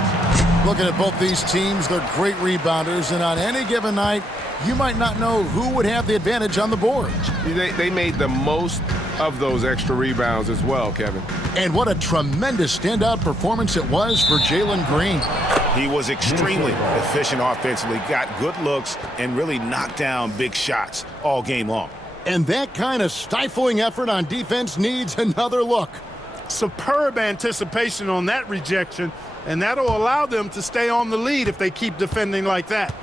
Looking at both these teams, they're great rebounders, and on any given night, you might not know who would have the advantage on the boards. They made the most of those extra rebounds as well, Kevin. And what a tremendous standout performance it was for Jalen Green. He was extremely efficient offensively, got good looks, and really knocked down big shots all game long. And that kind of stifling effort on defense needs another look. superb anticipation on that rejection, and that'll allow them to stay on the lead if they keep defending like that.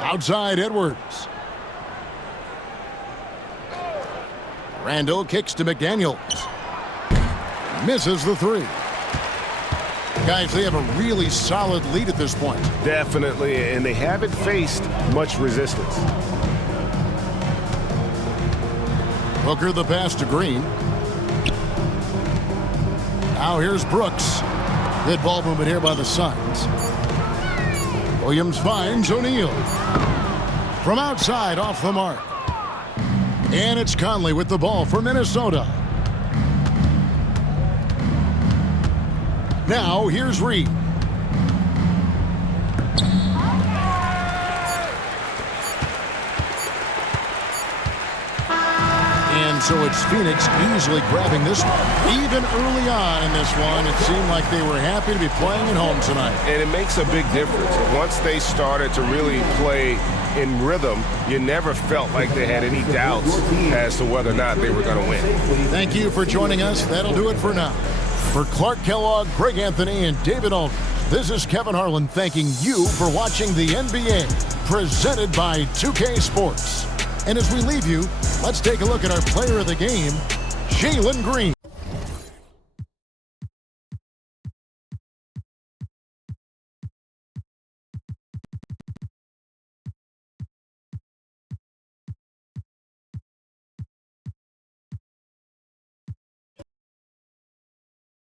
Outside Edwards. Randall kicks to McDaniels. Misses the three. Guys, they have a really solid lead at this point. Definitely, and they haven't faced much resistance. Booker the pass to Green. Now here's Brooks. Good ball movement here by the Suns. Williams finds O'Neal. From outside, off the mark. And it's Conley with the ball for Minnesota. Now here's Reed. And so it's Phoenix easily grabbing this one. Even early on in this one, it seemed like they were happy to be playing at home tonight. And it makes a big difference. Once they started to really play in rhythm, you never felt like they had any doubts as to whether or not they were going to win. Thank you for joining us. That'll do it for now. For Clark Kellogg, Greg Anthony, and David Aldridge, this is Kevin Harlan thanking you for watching the NBA, presented by 2K Sports. And as we leave you, let's take a look at our player of the game, Jalen Green.